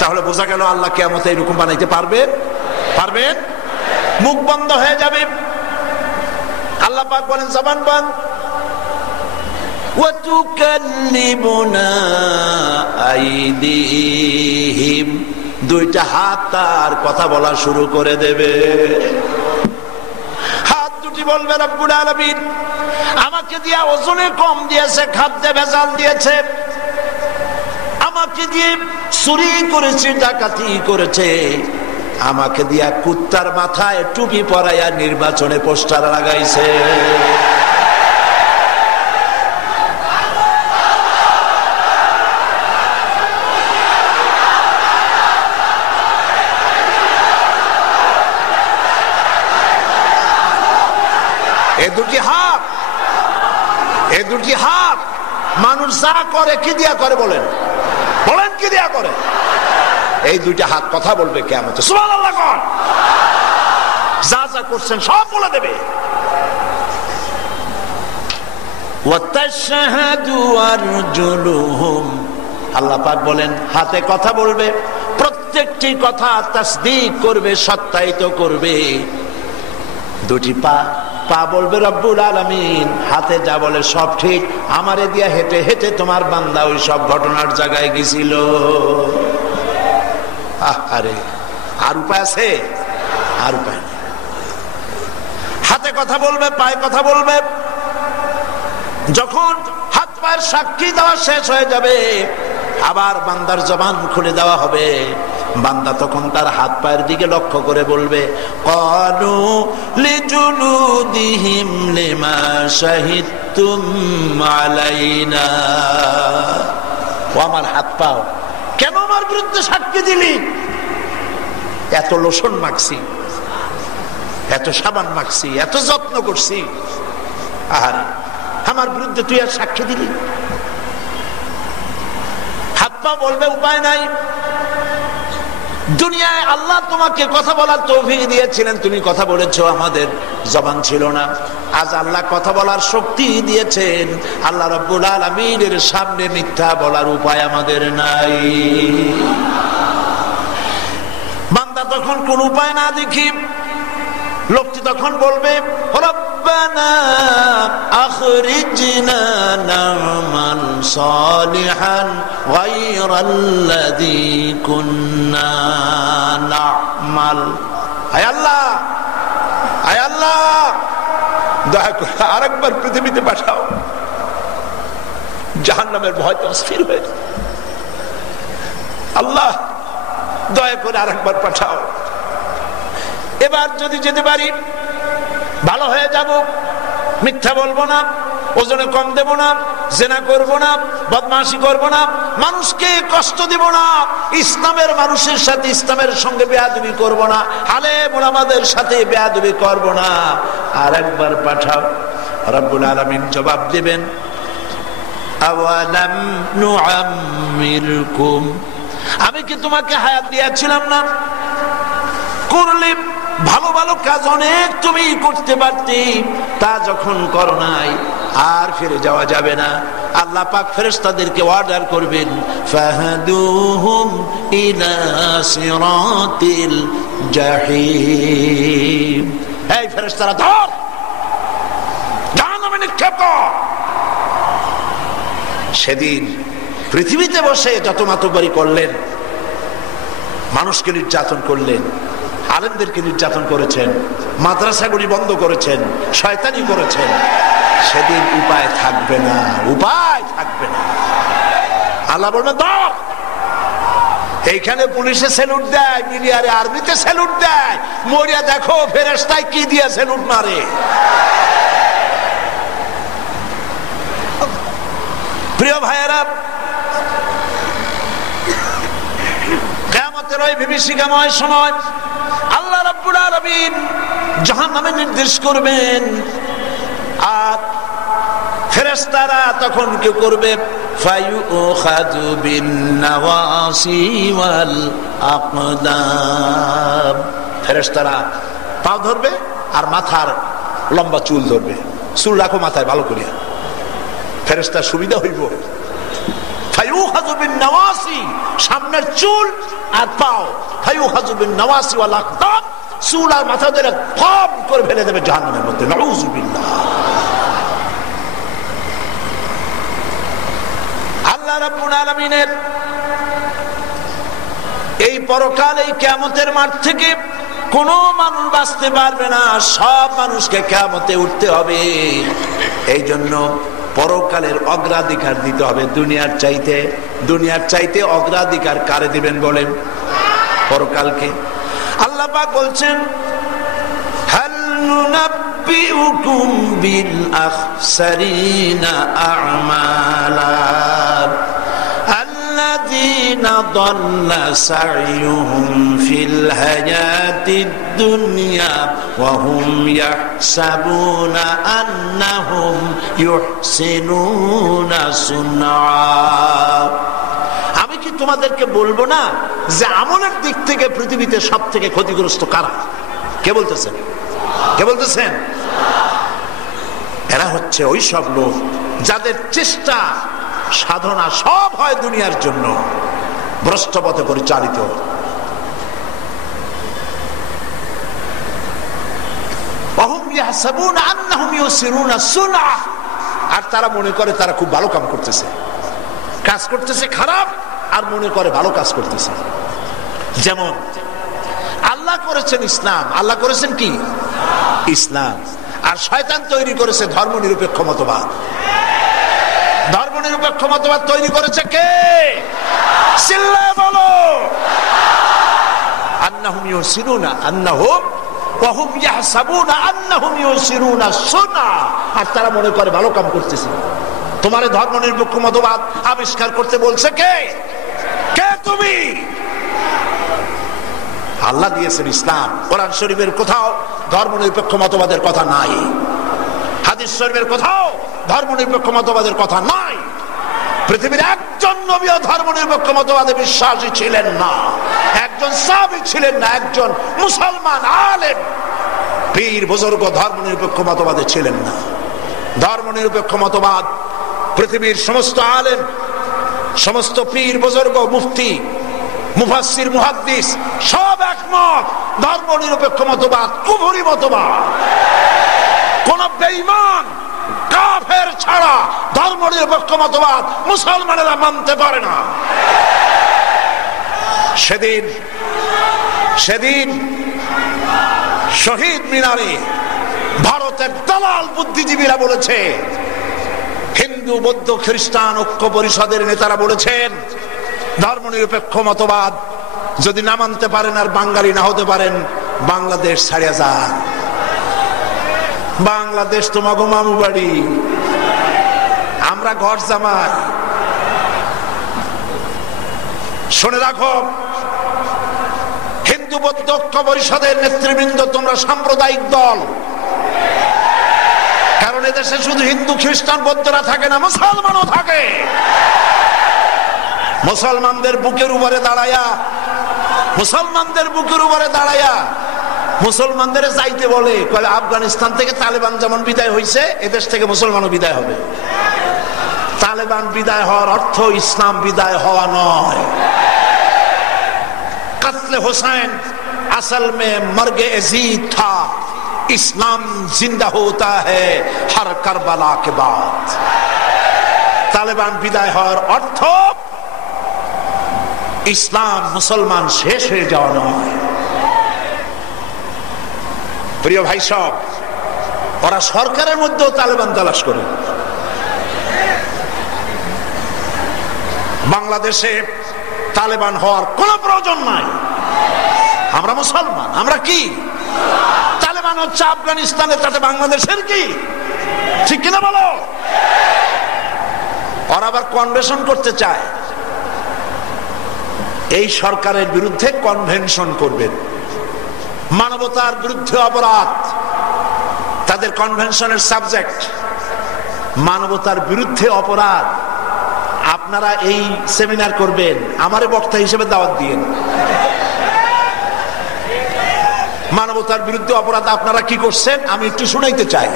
তাহলে বোঝা গেল আল্লাহ কিয়ামতে এরকম বানাইতে পারবেন? পারবেন? মুখ বন্ধ হয়ে যাবে। আল্লাহ পাক বলেন জবান বন্ধ। ওয়াতুকাল্লিবুনা আইদিহিম, দুইটা হাত তার কথা বলা শুরু করে দেবে। হাত দুটি বলবে রব্বুল আলামিন আমাকে দিয়া ওজনে কম দিয়েছে, খাদ্যে ভেজাল দিয়েছে, আমাকে দিয়ে চুরি করেছে, ডাকাতি করেছে, আমাকে দিয়া কুত্তার মাথায় টুপি পরাইয়া নির্বাচনে পোস্টার লাগাইছে। এ দুটি হাত মানুষ যা করে কি দিয়া করে বলেন? বলেন কি দিয়া করে? এই দুইটা হাত কথা বলবে কিয়ামতে। সুবহানাল্লাহ কোন যা যা করছেন সব বলে দেবে। ওয়াতাশহাদু আরজুলুহুম, আল্লাহ পাক বলেন হাতে কথা বলবে, প্রত্যেকটি কথা তাসদীক করবে, সত্যায়িত করবে। দুটি পা, পা বলবে রব্বুল আলামিন হাতে যা বলে সব ঠিক, আমারে দিয়া হেঁটে হেঁটে তোমার বান্দা ওই সব ঘটনার জায়গায় গেছিল। আরে আর উপায় আছে? আর উপায় নেই। হাতে কথা বলবে, পায়ে কথা বলবে। যখন হাত পায়ের সাক্ষী দেওয়া শেষ হয়ে যাবে, আবার বান্দার জবান খুলে দেওয়া হবে। বান্দা তখন তার হাত পায়ের দিকে লক্ষ্য করে বলবে ক্বালু লিজুলুদিহিম লিমা শাহিদতুম আলাইনা, ও আমার হাত পাও, কেন আমার বিরুদ্ধে সাক্ষী দিলি? এত লোশন মাখছি, এত সাবান মাখছি, এত যত্ন করছি, আহারে আমার বিরুদ্ধে তুই আর সাক্ষী দিলি? হাত পা বলবে উপায় নাই, দুনিয়ায় আল্লাহ তোমাকে কথা বলার তৌফিক দিয়েছিলেন, তুমি কথা বলেছো, আমাদের জবান ছিল না। আজ আল্লাহ কথা বলার শক্তি দিয়েছেন, আল্লাহ রাব্বুল আলামিনের সামনে মিথ্যা বলার উপায় আমাদের নাই। বান্দা তখন কোন উপায় না দেখি, লোকটি তখন বলবে রব্বানা আখরিজনা না'মাল সালিহান গায়রাল্লাযী কুন্না না'মাল। আয় আল্লাহ, আয় আল্লাহ, দয়া করে আরেকবার পৃথিবীতে পাঠাও, জাহান্নামের ভয়তে অস্থির হয়ে। আল্লাহ দয়া করে আরেকবার পাঠাও, এবার যদি যেতে পারি ভালো হয়ে যাব, মিথ্যা বলবো না, ওজনে কম দেব না, জেনা করব না, বদমাশি করব না, মানুষকে কষ্ট দিব না, ইসলামের মানুষের সাথে ইসলামের সঙ্গে বেয়াদবি করব না, আলেম ওলামাদের সাথে বেয়াদবি করব না, আর একবার পাঠাও। রব্বুল আলামিন জবাব দিবেন আওয়ালাম নুআম্মিরকুম, আমি কি তোমাকে হায়াত দিয়েছিলাম না? করলে ভালো ভালো কাজ অনেক তুমি করতে পারতে, তা যখন করো নাই আর ফিরে যাওয়া যাবে না। আল্লাহ পাক ফেরেশতাদেরকে অর্ডার করবেন ফাহাদুহুম ইলা সিরাতিল জাহিম, এই ফেরেশতারা ধর, জাহান্নামে নিক্ষেপ কর। সেদিন পৃথিবীতে বসে যত মাতব্বরি করলেন, মানুষকে নির্যাতন করলেন, আলেমদেরকে নির্যাতন করেছেন, মাদ্রাসাগুলি বন্ধ করেছেন, শয়তানি করেছেন, সেদিন উপায় থাকবে না, উপায় থাকবে না। আল্লাহ বলবেন দাও। এইখানে পুলিশে স্যালুট দেয়, মিলিয়ারে আর্মিতে স্যালুট দেয়, মরিয়া দেখো ফেরেশতায় কি দিয়ে স্যালুট মারে। প্রিয় ভাইয়েরা, কিয়ামতের ওই বিভীষিকাময় সময় আল্লাহ রাব্বুল আলামিন জাহান্নামে নির্দেশ করবেন, আর ফেরেশতারা তখন কি করবে? ফায়ুখাযু বিন নাওয়াসি ওয়াল আকদাম, ফেরেশতারা পাও ধরবে আর মাথার লম্বা চুল ধরবে। চুল রাখো মাথায় ভালো করিয়া, ফেরেশতার সুবিধা হইব। ফায়ুখাযু বিন নাওয়াসি, সামনের চুল আর পাও, ফায়ুখাযু বিন নাওয়াসি ওয়াল আকদাম, চুল আর মাথা ধরে ফম করে ফেলে দেবে জাহান্নামের মধ্যে। নাউযু বিল্লাহ। আল্লাহ রাব্বুল আলামিনের এই পরকাল, এই কিয়ামতের মাঠ থেকে কোন মানুষ বাঁচতে পারবে না, সব মানুষকে কিয়ামতে উঠতে হবে। এই জন্য পরকালের অগ্রাধিকার দিতে হবে দুনিয়ার চাইতে। দুনিয়ার চাইতে অগ্রাধিকার কারে দিবেন বলেন? পরকালকে। আল্লাহ পাক বলছেন, হাল নুনাব্বিউকুম বিল আখসারিনা আ'মালা الذين ضل سعيهم في الحياة الدنيا وهم يحسبون أنهم يحسنون صنعا। আমি কি তোমাদেরকে বলবো না যে আমলের দিক থেকে পৃথিবীতে সব থেকে ক্ষতিগ্রস্ত কারা? কে বলতেছেন? কে বলতেছেন? এরা হচ্ছে ওই সব লোক যাদের চেষ্টা সাধনা সব হয় দুনিয়ার জন্য, ভ্রষ্ট পথে পরিচালিত। আর তারা মনে করে তারা খুব ভালো কাম করতেছে, কাজ করতেছে খারাপ আর মনে করে ভালো কাজ করতেছে। যেমন আল্লাহ করেছেন ইসলাম, আল্লাহ করেছেন কি? ইসলাম। আর শয়তান তৈরি করেছে ধর্ম নিরপেক্ষ মতবাদ। ধর্ম নিরপেক্ষ মতবাদ তৈরি করেছে কে? চিল্লায়ে বলো। আন্নাহুম ইউসিরুনা আন্নাহুম ওয়া হুম ইয়াহসাবুনা আন্নাহুম ইউসিরুনা সুনা। আর তারা মনে করে ভালো কাম করতেছে। তোমারে ধর্ম নিরপেক্ষ মতবাদ আবিষ্কার করতে বলছে কে? কে তুমি? আল্লাহ দিয়েছেন ইসলাম। কোরআন শরীফের কোথাও ধর্ম নিরপেক্ষ মতবাদের কথা নাই, হাদিস শরীফের কোথাও ধর্ম নিরপেক্ষ মতবাদের কথা নাই। পৃথিবীর একজন নবীও ধর্ম নিরপেক্ষ মতবাদে বিশ্বাসী ছিলেন না, একজন সাহাবী ছিলেন না, একজন মুসলমান আলেম পীর বুজুর্গ ধর্ম নিরপেক্ষ মতবাদে ছিলেন না। ধর্ম নিরপেক্ষ মতবাদ পৃথিবীর সমস্ত আলেম, সমস্ত পীর বুজুর্গ, মুফতি, মুফাসসির, মুহাদ্দিস সব একমত। ধর্ম নিরপেক্ষ মতবাদ কুফরি মতবাদ। কোন বেঈমান কাফের ছাড়া ধর্ম নিরপেক্ষ মতবাদ মুসলমানেরা মানতে পারে না। সেদিন শহীদ মিনারে ভারতের দালাল বুদ্ধিজীবীরা বলেছে, হিন্দু বৌদ্ধ খ্রিস্টান ঐক্য পরিষদের নেতারা বলেছেন, ধর্ম নিরপেক্ষ মতবাদ যদি না মানতে পারেন আর বাঙালি না হতে পারেন, বাংলাদেশ ছাড়িয়া যান। বাংলাদেশ তোমাগো মামু বাড়ি, আমরা ঘর জামাই। শুনে রাখো, হিন্দু বৌদ্ধ ঐক্য পরিষদের নেতৃবৃন্দ তোমরা সাম্প্রদায়িক দল। কারণ এদেশে শুধু হিন্দু খ্রিস্টান বৌদ্ধরা থাকে না, মুসলমানও থাকে। মুসলমানদের বুকের উপরে দাঁড়ায়া, মুসলমানদের বুকের উপরে দাঁড়ায়া মুসলমানদের যাইতে বলে, কয় আফগানিস্তান থেকে তালেবান যেমন বিদায় হয়েছে এদেশ থেকে মুসলমানও বিদায় হবে। তালেবান বিদায় হওয়ার অর্থ ইসলাম বিদায় হওয়া নয়। কতলে হুসैन असल में मर्गे यजीद था, इस्लाम जिंदा होता है हर करबला के बाद। तालिबान বিদায় হওয়ার অর্থ ইসলাম মুসলমান শেষ হয়ে যাওয়া নয়। প্রিয় ভাই সব, ওরা সরকারের মধ্যেও তালেবান তালাশ করে। বাংলাদেশে তালেবান হওয়ার কোন প্রয়োজন নাই। আমরা মুসলমান, আমরা কি? তালেবান হচ্ছে আফগানিস্তানের, তাতে বাংলাদেশের কি? ঠিক কিনা বলো? ওরা আবার কনভেনশন করতে চায়, এই সরকারের বিরুদ্ধে কনভেনশন করবেন। মানবতার বিরুদ্ধে অপরাধ তাদের কনভেনশনের সাবজেক্ট। মানবতার বিরুদ্ধে অপরাধ। আপনারা এই সেমিনার করবেন, আমারে বক্তা হিসেবে দাওয়াত দিয়েন। মানবতার বিরুদ্ধে অপরাধ আপনারা কি করছেন আমি একটু শুনাইতে চাই।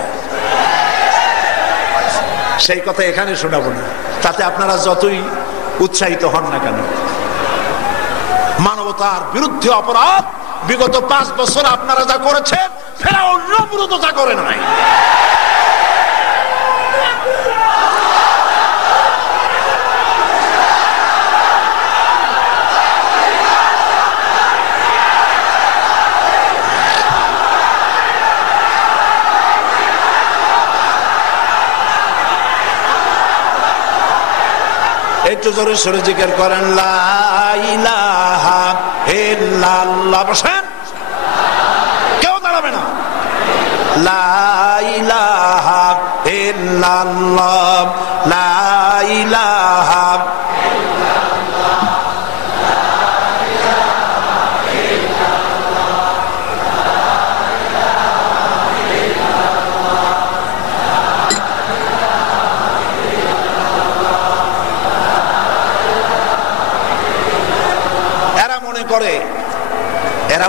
সেই কথা এখানে শোনাবো না, তাতে আপনারা যতই উৎসাহিত হন না কেন। মানবতার বিরুদ্ধে অপরাধ বিগত 5 বছর আপনারা যা করেছেন ফেরাউন নমরুদ তা করে নাই। একটু জোরে সরে জিকির করেন লা ইলাহা ইল্লাল্লাহ। বসেন, কেউ দাঁড়াবে না। লা ইলাহা ইল্লাল্লাহ, লা ইলাহা এরা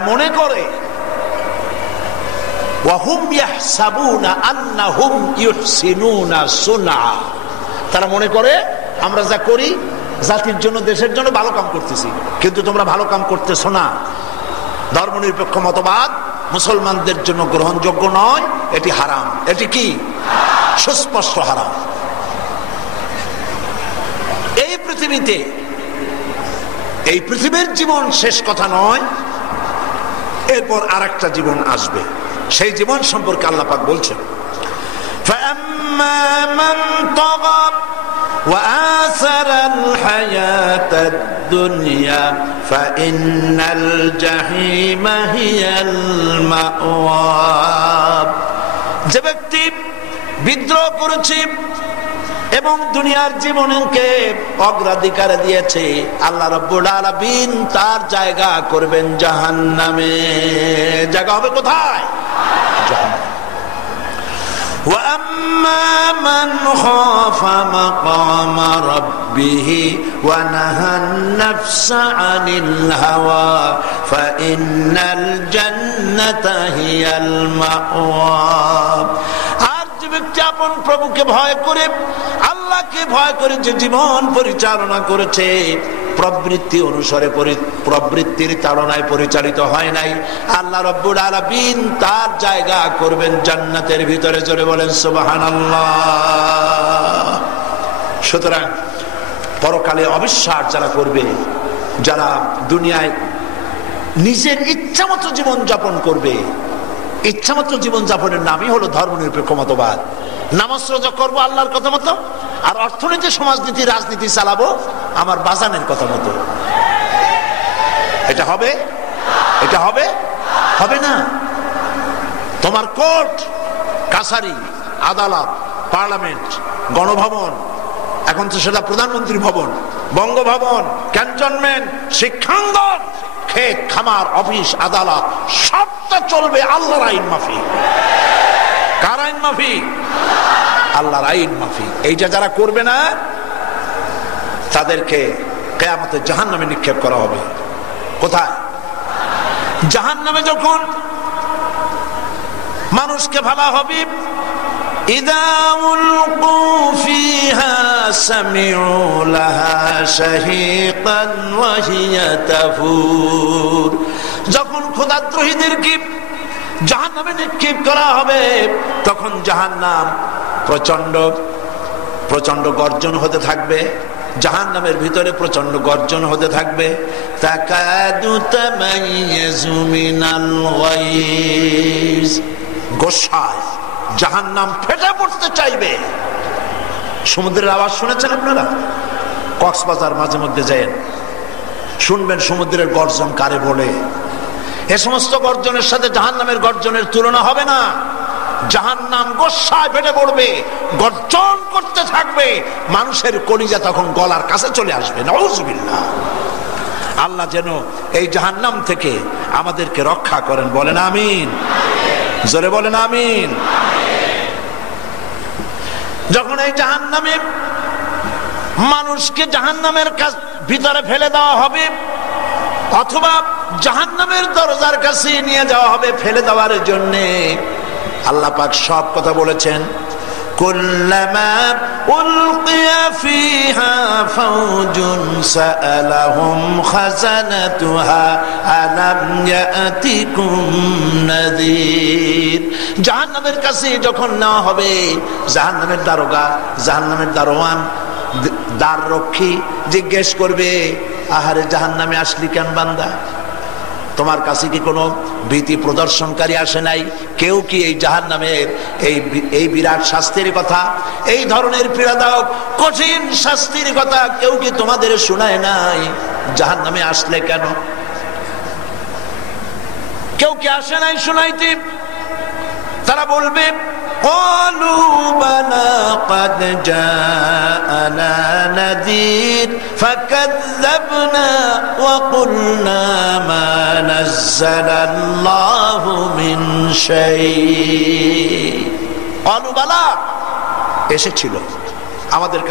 মনে করে তারা মনে করে আমরা যা করি জাতির জন্য দেশের জন্য ভালো কাম করতেছি, কিন্তু তোমরা ভালো কাম করতেছ না। ধর্মনিরপেক্ষ মতবাদ মুসলমানদের জন্য গ্রহণযোগ্য নয়, এটি হারাম। এটি কি? সুস্পষ্ট হারাম। এই পৃথিবীতে এই পৃথিবীর জীবন শেষ কথা নয়, এরপর আরেকটা জীবন আসবে। সেই জীবন সম্পর্কে আল্লাহ পাক বলছেন فَأَمَّا مَنْ طَغَى وَآثَرَ الْحَيَاةَ الدُّنْيَا فَإِنَّ الْجَحِيمَ هِيَ الْمَأْوَى। যে ব্যক্তি বিদ্রোহ করেছে এবং দুনিয়ার জীবনকে অগ্রাধিকার দিয়েছে, আল্লাহ রাব্বুল আলামিন তার জায়গা করবেন জাহান্নামে। জায়গা হবে কোথায়? জাহান্নামে। ওয়া আম্মা মান খাফা মাকাম রাব্বিহি ওয়া নাহান নাফসা আনিল হাওয়া ফাইন্নাল জান্নাতা হিয়াল মাওয়া। ব্যক্তি আপন প্রভুকে ভয় করে, আল্লাহকে ভয় করে যে জীবন পরিচালনা করেছে, প্রবৃত্তি অনুসারে প্রবৃত্তির তাড়নায় পরিচালিত হয় নাই, আল্লাহ রাব্বুল আলামিন তার জায়গা করবেন জান্নাতের ভিতরে। জোরে বলেন সুবহানাল্লাহ। সুতরাং পরকালে অবিশ্বাস যারা করবে, যারা দুনিয়ায় নিজের ইচ্ছামতো জীবন যাপন করবে, ইচ্ছামতো জীবন যাপনের নামই হলো ধর্মনিরপেক্ষ মতবাদ। নামাজ রোজা করবো আল্লাহর কথা মতো, আর অর্থনীতি, সমাজনীতি, রাজনীতি চালাবো আমার বাজানের কথা মতো। এটা হবে? এটা হবে? হবে না। তোমার কোর্ট কাছারি, আদালত, পার্লামেন্ট, গণভবন, এখন তো সেটা প্রধানমন্ত্রী ভবন, বঙ্গভবন, ক্যান্টনমেন্ট, শিক্ষাঙ্গন, ক্ষেত খামার, অফিস, আদালত, সবটা চলবে আল্লাহর আইন মাফিক। কার আইন মাফিক? আল্লাহর আইন মাফিক। এইটা যারা করবে না তাদেরকে কিয়ামতে জাহান্নামে নিক্ষেপ করা হবে। কোথায়? জাহান্নামে। যখন মানুষকে ভাবা হবে, ইযা উলকু ফিহা সামিউ লাহা শাহীকান ওয়া হিয়া তাফুর। যখন খোদাদ্রোহীদেরকে জাহান্নামে নিক্ষেপ করা হবে, তখন জাহান্নাম প্রচন্ড প্রচন্ড গর্জন হতে থাকবে। জাহান্নামের ভিতরে প্রচন্ড গর্জন হতে থাকবে। তাকাদু তামাইয়াজু মিনাল গায়জ। গোসায় জাহান্নাম ফেটে পড়তে চাইবে। সমুদ্রের আওয়াজ শুনেছেন আপনারা? কক্সবাজার মাঝে মধ্যে যান, শুনবেন সমুদ্রের গর্জন কারে বলে। এ সমস্ত গর্জনের সাথে জাহান্নামের গর্জনের তুলনা হবে না। জাহান্নাম গোসায় ফেটে পড়বে, গর্জন করতে থাকবে, মানুষের কলিজা তখন গলার কাছে চলে আসবে। নাউজুবিল্লাহ। আল্লাহ যেন এই জাহান্নাম থেকে আমাদেরকে রক্ষা করেন। বলেন আমিন। জোরে বলেন আমিন। যখন এই জাহান্নামে মানুষকে জাহান্নামের ভিতরে ফেলে দেওয়া হবে, অথবা জাহান্নামের দরজার কাছে নিয়ে যাওয়া হবে ফেলে দেওয়ার জন্য। আল্লাহ পাক সব কথা বলেছেন, কুল্লামা উলকিয়া ফিহা ফাওজুন সাআলাহুম খাজানাতুহা আলাম ইয়াতিকুম নাযীর। জাহান্নামের কাছে যখন নেওয়া হবে, জাহান্নামের দারোগা, জাহান্নামের দারোয়ান, দ্বাররক্ষী জিজ্ঞেস করবে, আহারে জাহান্নামে আসলি কেন বান্দা? তোমার কাছে কি কোনো ভীতি প্রদর্শনকারী আসে নাই? কেউ কি এই জাহান্নামের এই বিরাট শাস্তির কথা, এই ধরনের পীড়াদায়ক কঠিন শাস্তির কথা কেউ কি তোমাদের শোনায় নাই? জাহান্নামে আসলে কেন? কেউ কি আসে নাই শোনাইতে? তারা বলবে, قالوا بلى قد جاءنا نذير فكذبنا وقلنا ما نزل الله من شيء। قالوا بلى, এসেছিল আমাদের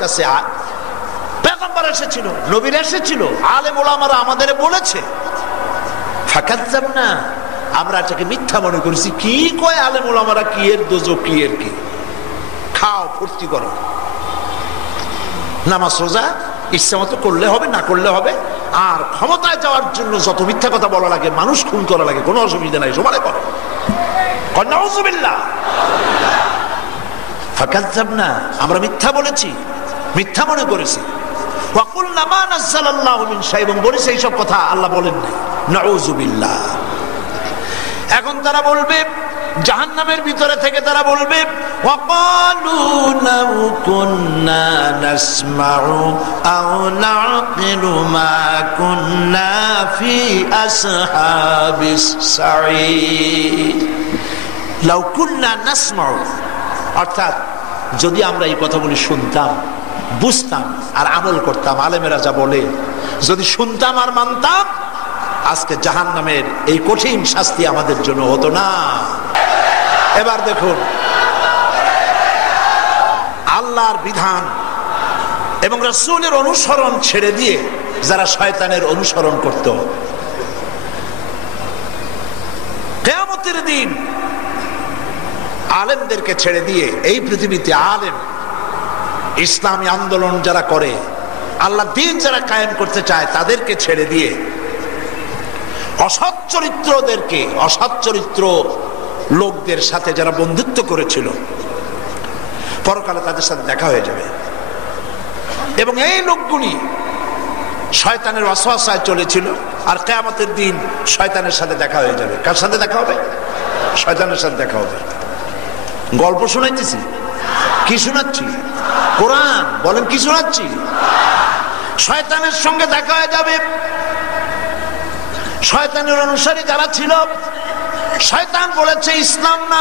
কাছে পয়গম্বর এসেছিল, নবী এসেছিল, আলেম ওলামারা আমাদের বলেছে। ফাকাজ্জাবনা, আমরা এটাকে মিথ্যা মনে করেছি। কি কয় আলেম ওলামারা, কি এর দোজো, কি এর কি, খাও ফুর্তি করো, নামাজ রোজা ইচ্ছা মতো করলে হবে, না করলে হবে। আর ক্ষমতায় যাওয়ার জন্য যত মিথ্যা কথা বলা লাগে, মানুষ খুন করা লাগে, কোনো অসুবিধা নাই, সমানে করো। নাউযুবিল্লাহ। ফাকাজ্জাবনা, আমরা মিথ্যা বলেছি, মিথ্যা মনে করেছি। ওয়া কুলনা মা নাযালাল্লাহু মিন শাই, এবং বলেছে এইসব কথা আল্লাহ বলেন নাই। নাউযুবিল্লাহ। এখন তারা বলবে, জাহান্নামের ভিতরে থেকে তারা বলবে, ওয়াকালু লাউ কুন্না নাসমাউ আও নাকিলু মা কুন্না ফি আসহাবিস সাঈদ। লাউ কুন্না নাসমাউ, অর্থাৎ যদি আমরা এই কথাগুলি শুনতাম, বুঝতাম আর আমল করতাম, আলেমেরা যা বলে যদি শুনতাম আর মানতাম, আজকে জাহান্নামের এই কঠিন শাস্তি আমাদের জন্য হতো না। এবার দেখুন, আল্লাহর বিধান এবং রাসূলের অনুসরণ ছেড়ে দিয়ে যারা শয়তানের অনুসরণ করত, কিয়ামতের দিন আলেমদেরকে ছেড়ে দিয়ে এই পৃথিবীতে আলেম, ইসলামী আন্দোলন যারা করে, আল্লাহ দ্বীন যারা কায়েম করতে চায়, তাদেরকে ছেড়ে দিয়ে অসৎ চরিত্রদেরকে, অসৎ চরিত্র লোকদের সাথে যারা বন্ধুত্ব করেছিল, পরকালে তাদের সাথে দেখা হয়ে যাবে। এবং এই লোকগুলি শয়তানের ওয়াসওয়াসায় চলেছিল, আর কিয়ামতের দিন শয়তানের সাথে দেখা হয়ে যাবে। কার সাথে দেখা হবে? শয়তানের সাথে দেখা হবে। গল্প শোনাইতেছি? কি শোনাচ্ছি? কোরআন। বলেন কি শোনাচ্ছি? শয়তানের সঙ্গে দেখা হয়ে যাবে। শয়তানের অনুসারী যারা ছিল, শয়তান বলেছে ইসলাম না,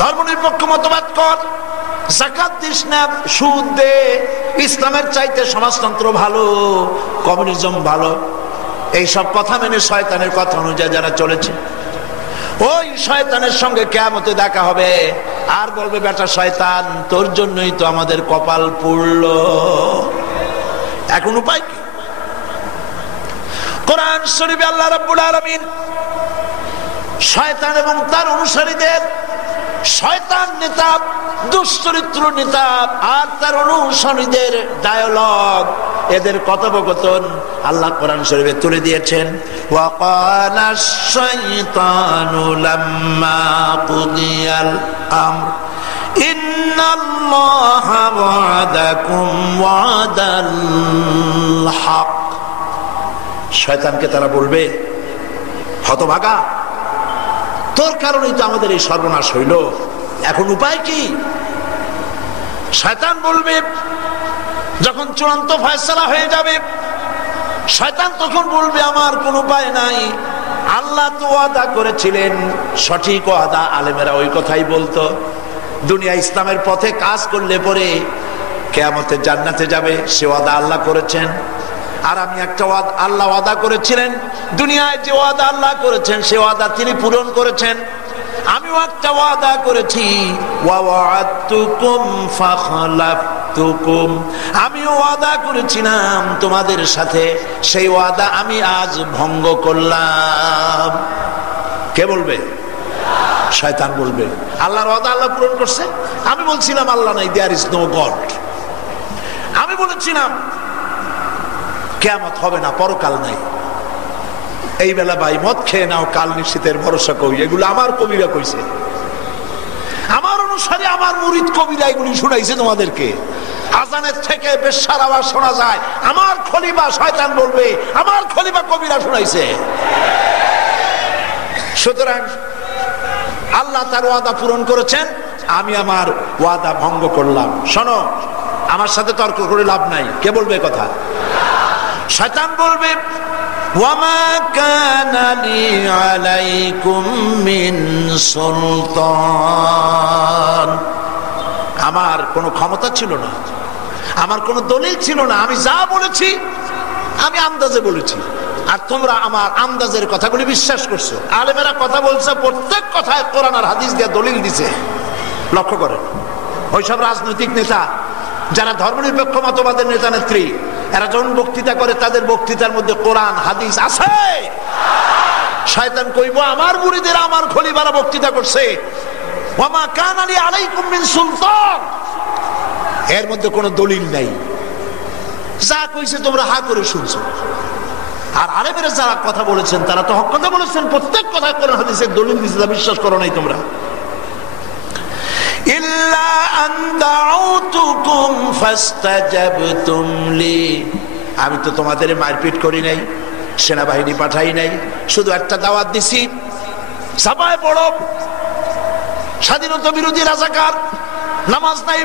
ধর্মনিরপেক্ষ মতবাদ কর, যাকাত দিস না, সুদ দে, ইসলামের চাইতে সমাজতন্ত্র ভালো, কমিউনিজম ভালো, এইসব কথা মেনে শয়তানের কথা অনুযায়ী যারা চলেছে, ওই শয়তানের সঙ্গে কিয়ামতে দেখা হবে। আর বলবে, বেটা শয়তান, তোর জন্যই তো আমাদের কপাল পুড়ল। এখন উপায় কি? কোরআন শরীফে আল্লাহ রাব্বুল আলামিন শয়তান এবং তার অনুসারীদের, শয়তান নেতা, দুশ্চরিত্র নেতা আর তার অনুসারীদের ডায়ালগ, এদের কথোপকথন আল্লাহ কোরআন শরীফে তুলে দিয়েছেন। ওয়াকালাশ শাইতানু লাম্মা কুদিয়াল আমর ইন্নাল্লাহা ওয়াদাকুম ওয়াদাল হক। শয়তানকে তারা বলবে, হতভাগা, তোর কারণেই তো আমাদের এই সর্বনাশ হইল, এখন উপায় কি? শয়তান বলবে, যখন চূড়ান্ত ফয়সালা হয়ে যাবে, শয়তান তখন বলবে, আমার কোন উপায় নাই, আল্লাহ তো ওয়াদা করেছিলেন, সঠিক ওয়াদা। আলেমেরা ওই কথাই বলতো, দুনিয়া ইসলামের পথে কাজ করলে পরে কিয়ামতে জান্নাতে যাবে, সে ওয়াদা আল্লাহ করেছেন। আর আমি একটা ওয়াদা আল্লাহ ওয়াদা করেছিলেন, দুনিয়ায় যে ওয়াদা আল্লাহ করেছেন সে ওয়াদা তিনি পূরণ করেছেন। আমিও একটা ওয়াদা করেছি, ওয়া ওয়া'আদতুকুম ফাখলাফতুম আহাদতুকুম, আমি ওয়াদা করেছিলাম তোমাদের সাথে, সেই ওয়াদা আমি আজ ভঙ্গ করলাম। কে বলবে? শয়তান বলবে। আল্লাহর ওয়াদা আল্লাহ পূরণ করছে। আমি বলছিলাম আল্লাহ নাই, দেয়ার ইজ নো গড। আমি বলেছিলাম কিয়ামত হবে না, পরকাল নাই। এই বেলা ভাই মদ খেয়ে নাও, কাল নিশ্চিতের ভরসা কই, এগুলো আমার কবিরা কইছে, আমার অনুসারী, আমার মুরিদ কবিরা এগুলি শুনাইছে তোমাদেরকে। আজানের থেকে বেশ্যার আওয়াজ শোনা যায়, আমার খলিফা শয়তান বলবে, আমার খলিফা কবিরা শুনাইছে। সুতরাং আল্লাহ তার ওয়াদা পূরণ করেছেন, আমি আমার ওয়াদা ভঙ্গ করলাম। শোনো, আমার সাথে তর্ক করে লাভ নাই। কে বলবে কথা? শয়তান বলবে, ওয়ামা কানা লি আলাইকুম মিন সুলতান, আমার কোনো ক্ষমতা ছিল না, আমার কোনো দলিল ছিল না। আমি যা বলেছি আমি আন্দাজে বলেছি, আর তোমরা আমার আন্দাজের কথাগুলি বিশ্বাস করছো। আলেমেরা কথা বলছে, প্রত্যেক কথায় কোরআন আর হাদিস দিয়ে দলিল দিছে। লক্ষ্য করেন, ওইসব রাজনৈতিক নেতা যারা ধর্মনিরপেক্ষ মতবাদের নেতা নেত্রী, এরা যখন বক্তৃতা করে তাদের বক্তৃতার মধ্যে কোরআন হাদিস আছে। শয়তান কইব আমার মুরিদেরা, আমার খলিফারা বক্তৃতা করছে, ওয়ামা কানা লি আলাইকুম মিন সুলতান, এর মধ্যে কোনো দলিল নাই। যা কইছে তোমরা হা করে শুনছো। আর আলেমেরা যারা কথা বলেছেন তারা তো হক কথা বলেছেন, প্রত্যেক কথায় কোরআন হাদিসের দলিল দিছে, বিশ্বাস করো নাই তোমরা। ইল্লা আন দাউতুকুম ফাস্তাজাবতুম লি, আমি তো তোমাদের মারপিট করি নাই, সেনাবাহিনী পাঠাই নাই, শুধু একটা দাওয়াত দিছি, সবাই পড়ো। স্বাধীনতা বিরোধী রাজাকার, নামাজ নাই,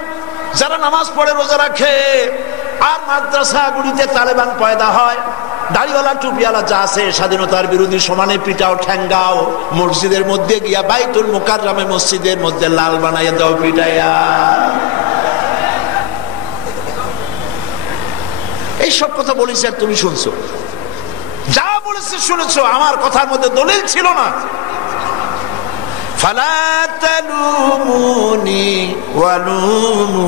যারা নামাজ পড়ে রোজা রাখে, আর মাদ্রাসাগুলিতে তালেবান পয়দা হয়, দাড়িওয়ালা টুপিওয়ালা যা আছে স্বাধীনতার বিরোধী সমানে পিটাও ঠ্যাঙ্গাও, মসজিদের মধ্যে গিয়া বাইতুল মুকাররমে মসজিদের মধ্যে লাল বানাইয়া দাও পিটাইয়া। এইসব কথা বলেছে আর তুমি শুনছো, যা বলেছে শুনেছো, আমার কথার মধ্যে দলিল ছিল না। ফালা তালুমুনি ওয়ালুমু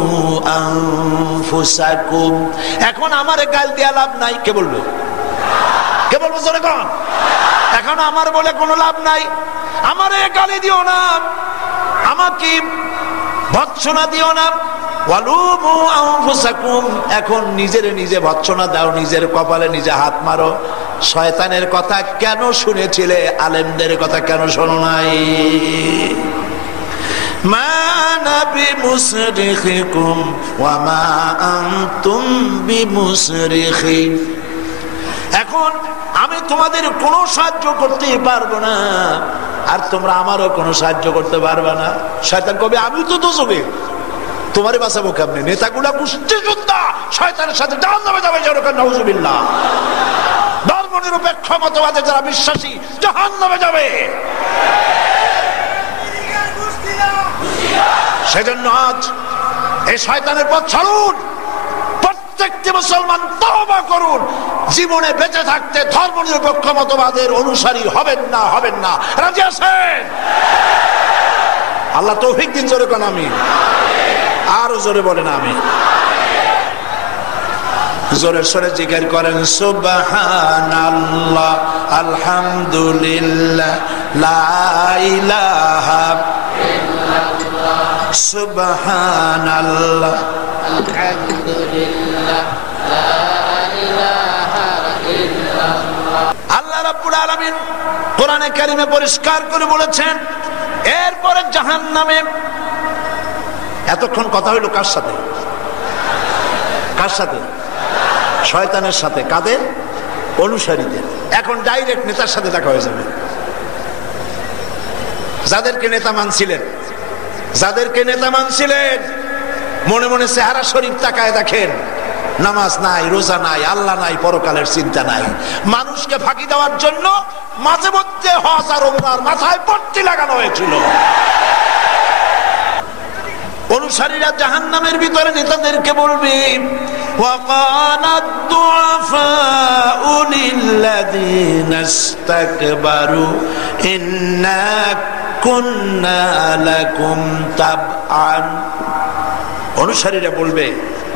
আনফুসাকুম, এখন আমারে গাল দিয়া লাভ নাই। কে বলবে? কে বলবো জোরে কোন? এখন আমার বলে কোনো লাভ নাই, আমারে গালি দিও না, আমাকে ভৎসনা দিও না। ওয়ালুমু আনফুসাকুম, এখন নিজেরে নিজে ভৎসনা দাও, নিজের কপালে নিজে হাত মারো। শয়তানের কথা কেন শুনেছিলে, আলেমদের কথা কেন শোনো নাই? মা আনা বিমুসরিখিকুম ওয়া মা আনতুম বিমুসরিখি, এখন আমি তোমাদের কোনো সাহায্য করতে পারবো না, আর তোমরা আমারও কোনো সাহায্য করতে পারবে না। শয়তান কবে আমি তো দোষবে, তোমারে বাঁচাবো কেমনে? নেতাগুলা গোষ্ঠী যোদ্ধা, শয়তানের সাথে জাহান্নামে যাবে, যেরকম নাউজুবিল্লাহ। ধর্মনিরপেক্ষ মতবাদে যারা বিশ্বাসী জাহান্নামে যাবে। সেজন্য আজ এই শয়তানের পথ ছাড়ুন, প্রত্যেকটি মুসলমান তওবা করুন, জীবনে বেঁচে থাকতে ধর্মনিরপেক্ষ মতবাদের অনুসারী হবেন না, হবেন না। রাজি আছেন? আল্লাহ তৌফিক দিন। জোরে কোন আমিন। আরো জোরে বলেন আমিন। জোরে সরে জিকির করেন সুবহানাল্লাহ, আলহামদুলিল্লাহ, লা ইলাহা ইল্লাল্লাহ, সুবহানাল্লাহ, আলহামদুলিল্লাহ, লা ইলাহা ইল্লাল্লাহ। আল্লাহ রাব্বুল আলামিন কোরআনে কারিমে পরিষ্কার করে বলেছেন, এরপরে জাহান্নামে। এতক্ষণ কথা হইল কার সাথে? কার সাথে? শয়তানের সাথে। কাদের? অনুসারীদের। এখন ডাইরেক্ট নেতার সাথে দেখা হয়ে যাবে। যাদেরকে নেতা মানছিলেন, যাদেরকে নেতা মানছিলেন, মনে মনে চেহারা শরীফ তাকায় দেখেন, নামাজ নাই, রোজা নাই, আল্লাহ নাই, পরকালের চিন্তা নাই। মানুষকে ফাঁকি দেওয়ার জন্য মাঝে মধ্যে হজ আর উমরার মাথায় পট্টি লাগানো হয়েছিল। অনুসারীরা জাহান্নামের ভিতরে নেতাদেরকে বলবে, ওয়াকানাদ দুআফাউ লিল্লাযিনা ইসতাকবারু ইন্না কুন্না লাকুম তাবআন। অনুসারীরা বলবে,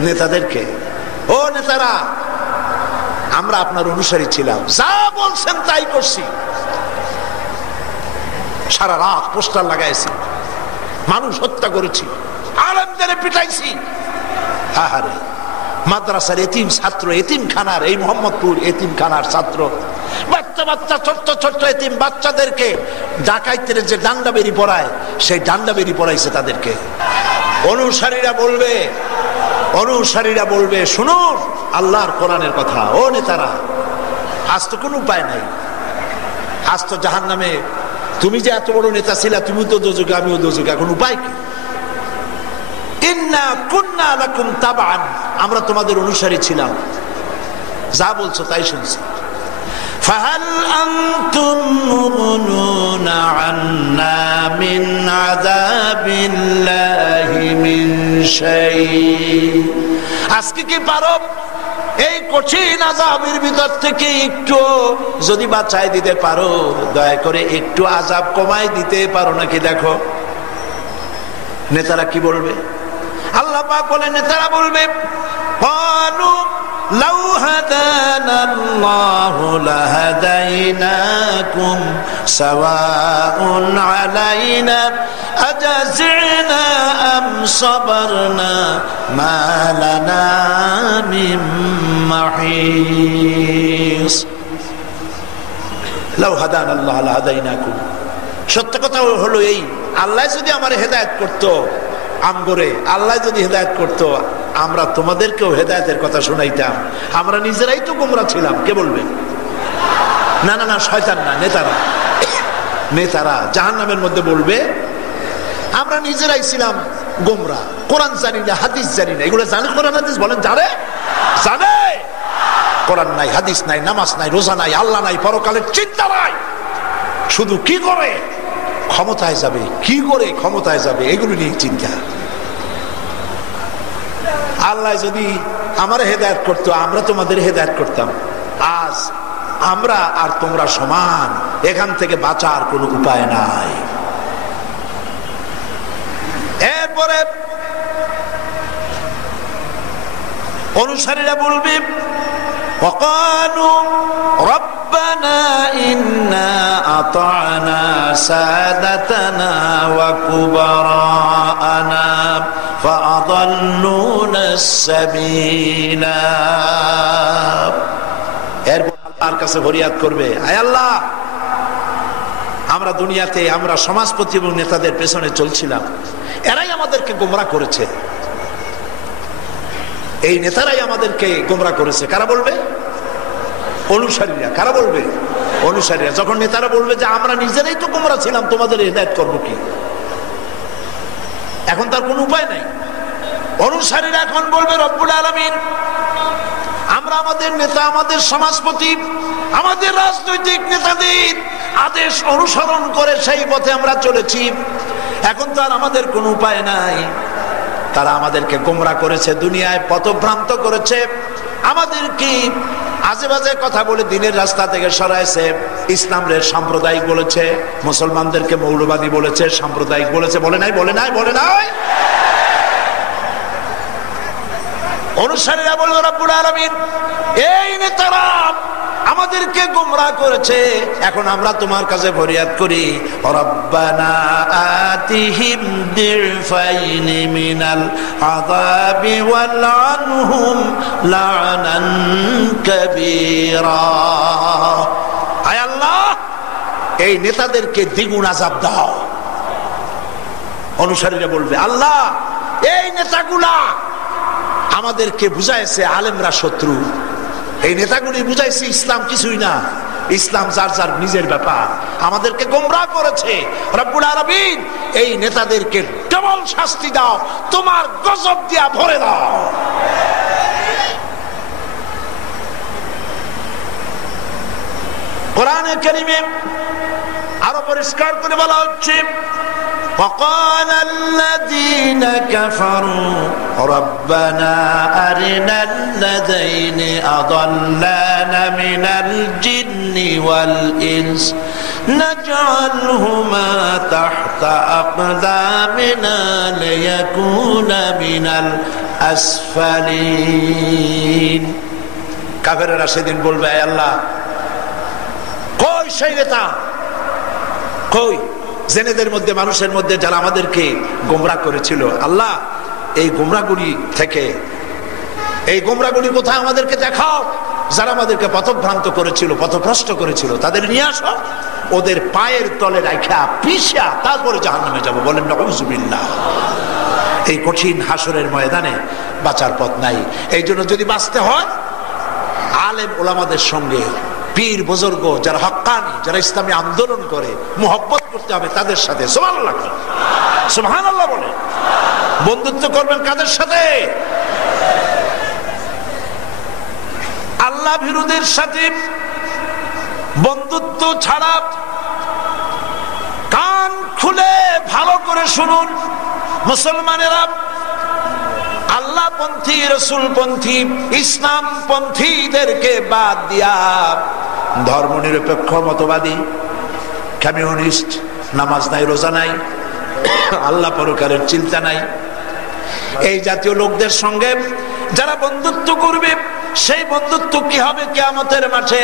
নেতাদেরকে, ও নেতারা আমরা আপনার অনুসারী ছিলাম, যা বলছেন তাই করছি, সারা রাত পোস্টার লাগাইছি, মানুষ হত্যা করেছি, আলেমদের পিটাইছি। আহারে, মাদ্রাসার এতিম ছাত্র, এতিমখানার, এই মোহাম্মদপুর এতিমখানার ছাত্র, বাচ্চা বাচ্চা ছোট্ট ছোট্ট এতিম বাচ্চাদেরকে ডাকাইতের যে ডান্ডা বেরি পড়ায়, সেই ডান্ডা বেরি পড়াইছে তাদেরকে। অনুসারীরা বলবে শুনুন আল্লাহর কোরআনের কথা। ও নেতারা, আজ তো কোনো উপায় নাই, আজ তো জাহান্নামে। তুমি যে এত বড় নেতা ছিলা, তুমি তো দোজখে, আমিও দোজখে, এখন উপায় কি? ইন্না কুন্না লাকুম তাবান, আমরা তোমাদের অনুসারী ছিলাম, যা বলছো তাই শুনছি। ফাহাল আনতুম মুগনুনা আন্না মিন আযাবিল্লাহি মিন শাই, আজকে কি পারো এই কঠিন আযাবের ভিতর থেকে একটু যদি বাঁচাই দিতে পারো, দয়া করে একটু আযাব কমাই দিতে পারো নাকি? দেখো নেতারা কি বলবে। আল্লাহ পাক বলে, নেতারা বলবে ক্বালু লাউ হাদানাল্লাহু লাহাদাইনাকুম সাওয়াউন আলাইনা আজাজিনা আম সাবারনা মা লানা মিন মাহিস। লাউ হাদানাল্লাহু লাহাদাইনাকুম, সত্য কথা হলো এই, আল্লাহ যদি আমার হেদায়েত করতো, আমগরে আল্লাহ যদি হেদায়েত করতো, আমরা তোমাদেরকেও হেদায়েতের কথা শোনাইতাম। আমরা নিজেরাই তো গোমরা ছিলাম। কে বলবে? না না না, শয়তান না, নেতারা জাহান্নামের মধ্যে বলবে আমরা নিজেরাই ছিলাম গোমরা, কোরআন জানি না, হাদিস জানি না। এগুলো জানে কোরআন হাদিস? বলেন জানে? জানে। কোরআন নাই, হাদিস নাই, নামাজ নাই, রোজা নাই, আল্লাহ নাই, পরকালের চিন্তা নাই, শুধু কি করে ক্ষমতায় যাবে, কি করে ক্ষমতায় যাবে, এগুলো নিয়ে চিন্তা। আল্লাহ যদি আমার হেদায়েত করতো, আমরা তোমাদের হেদায়েত করতাম, আজ আমরা আর তোমরা সমান, এখান থেকে বাঁচার কোনো উপায় নাই। এরপরে অনুসারীরা বলবে وقالوا ربنا إنا أطعنا سادتنا وكبراءنا فأضلونا السبيل। এরপর আল্লাহর কাছে ফরিয়াদ করবে, আয় আল্লাহ, আমরা দুনিয়াতে আমরা সমাজপতি এবং নেতাদের পেছনে চলছিলাম, এরাই আমাদেরকে গোমরা করেছে, এই নেতারাই আমাদেরকে গোমরা করেছে। কারা বলবে? অনুসারীরা। কারা বলবে? অনুসারীরা। যখন নেতারা বলবে যে আমরা নিজেরাই তো গোমরা ছিলাম, তোমাদের হেদায়েত করবো কি? এখন তার কোনো উপায় নাই। অনুসারীরা এখন বলবে রব্বুল আলামিন, আমরা আমাদের নেতা, আমাদের সমাজপতি, আমাদের রাজনৈতিক নেতাদের আদেশ অনুসরণ করে সেই পথে আমরা চলেছি, এখন তো আর আমাদের কোনো উপায় নাই। তারা আমাদেরকে গোমরা করেছে, দুনিয়ায় পথভ্রান্ত করেছে, আমাদেরকে আজে বাজে কথা বলে দিনের রাস্তা থেকে সরাইছে, ইসলামের সাম্প্রদায়িক বলেছে, মুসলমানদেরকে মৌলবাদী বলেছে, সাম্প্রদায়িক বলেছে। বলে নাই? বলে নাই? বলে নাই? অনুসারীরা বলল রব্বুল আলামিন, এই নেতারা আমাদেরকে গোমরা করেছে, এখন আমরা তোমার কাছে ফরিয়াদ করি, রব্বানা আতিহিম দিরফাইনি মিনাল আযাবি ওয়ালআনহুম লা'নান কাবীরা। আয় আল্লাহ, এই নেতাদেরকে দ্বিগুণ আযাব দাও। অনুসারীরা বলবে, আল্লাহ, এই নেতাগুলা আমাদেরকে বুঝাইছে আলেমরা শত্রু, এই নেতাগুলি বুঝাইছে ইসলাম কিছুই না, ইসলাম যার যার নিজের ব্যাপার, আমাদেরকে গোমরাহ করেছে। রব্বুল আলামিন, এই নেতাদেরকে ডবল শাস্তি দাও, তোমার গজব দিয়া ভরে দাও। কোরআনে কারীমে আরো পরিষ্কার করে বলা হচ্ছে, وقال الذين كفروا ربنا أرنا الذين أضلانا من الجن والإنس نجعلهما تحت أقدامنا ليكونا من আসফালিন। কাফেররা সেদিন বলবে, হে আল্লাহ, কই সেই নেতা, কই জেনেদের মধ্যে, মানুষের মধ্যে যারা আমাদেরকে গোমরা করেছিল? আল্লাহ, এই গোমরাগুলি থেকে, এই গোমরাগুলি কোথায় আমাদেরকে দেখাও। যারা আমাদেরকে পথভ্রান্ত করেছিল, পথভ্রষ্ট করেছিল, তাদের নিয়ে আসো, ওদের পায়ের তলে রাখা পিষা তারপরে জাহান্নামে যাব। বলেন নাউযুবিল্লাহ। এই কঠিন হাসরের ময়দানে বাঁচার পথ নাই। এই জন্য যদি বাঁচতে হয়, আলেম ওলামাদের সঙ্গে, পীর বুজুর্গ যারা হক্কানি, যারা ইসলামী আন্দোলন করে, মুহাব্বত করতে হবে তাদের সাথে। সুবহানাল্লাহ, সুবহানাল্লাহ বলে। বন্ধুত্ব করবেন কাদের সাথে? আল্লাহ বিরোধীর সাথে বন্ধুত্ব ছাড়া। কান খুলে ভালো করে শুনুন মুসলমানেরা, আল্লাহ পন্থী, রসুল পন্থী, ইসলাম পন্থীদেরকে বাদ দিয়া ধর্ম নিরপেক্ষ মতবাদী, কমিউনিস্ট, নামাজ নাই, রোজা নাই, আল্লাহ পরকালের চিন্তা নাই, এই জাতীয় লোকদের সঙ্গে যারা বন্ধুত্ব করবে, সেই বন্ধুত্ব কি হবে কিয়ামতের মাঠে?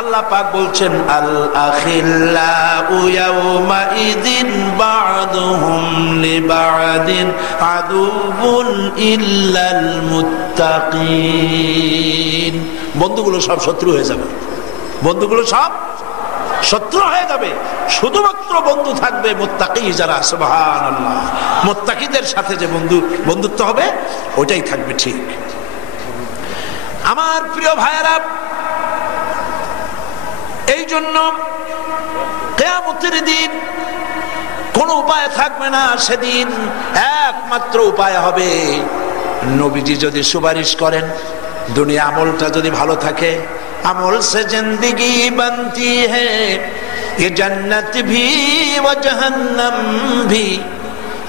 আল্লাহ পাক বলছেন, আল আখিল্লাউ ইয়াউমা ইযিন বা'দুহুম লিবা'দিন আদুউন ইল্লাল মুত্তাকিন। বন্ধুগুলো সব শত্রু হয়ে যাবে, বন্ধুগুলো সব শত্রু হয়ে যাবে। শুধুমাত্র বন্ধু থাকবে মুত্তাকি যারা। সুবহানাল্লাহ। মুত্তাকিদের সাথে যে বন্ধুত্ব হবে, ওইটাই থাকবে ঠিক। আমার প্রিয় ভাইয়েরা, এই জন্য কিয়ামতের দিন কোন উপায় থাকবে না। সেদিন একমাত্র উপায় হবে, নবীজি যদি সুপারিশ করেন, দুনিয়া আমলটা যদি ভালো থাকে, আমল সে জিंदगी बनती है, ये जन्नत भी व जहन्नम भी,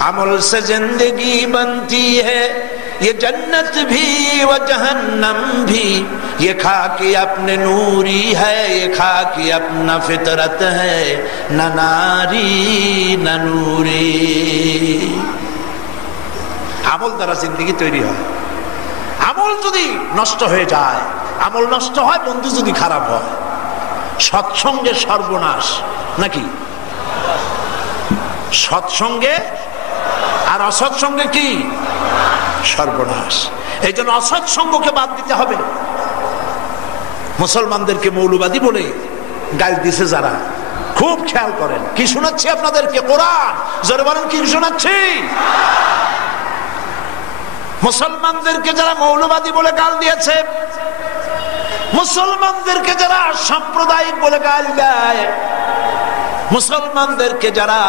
আমল से जिंदगी बनती है, ये जन्नत भी व जहन्नम भी, ये खाकी अपने नूरी है, ये खाकी अपना फितरत है, न नारी न नूरी। আমল দ্বারা জিন্দেগি তৈরি হয়। আমল যদি নষ্ট হয়ে যায়, আমল নষ্ট হয়, বন্ধু যদি খারাপ হয়, সৎসঙ্গে সর্বনাশ নাকি? সৎসঙ্গে আর অসৎসঙ্গে কি? সর্বনাশ। এই জন্য অসৎসঙ্গকে বাদ দিতে হবে। মুসলমানদেরকে মৌলবাদী বলে গাল দিছে যারা, খুব খেয়াল করেন। কি শোনাচ্ছি আপনাদেরকে? কোরআন। জোরে বলেন, কি শোনাচ্ছি? মুসলমানদেরকে যারা মৌলবাদী বলে গাল দিয়েছে, মুসলমানদেরকে যারা সাম্প্রদায়িক বলে গাল দেয়, মুসলমানদেরকে যারা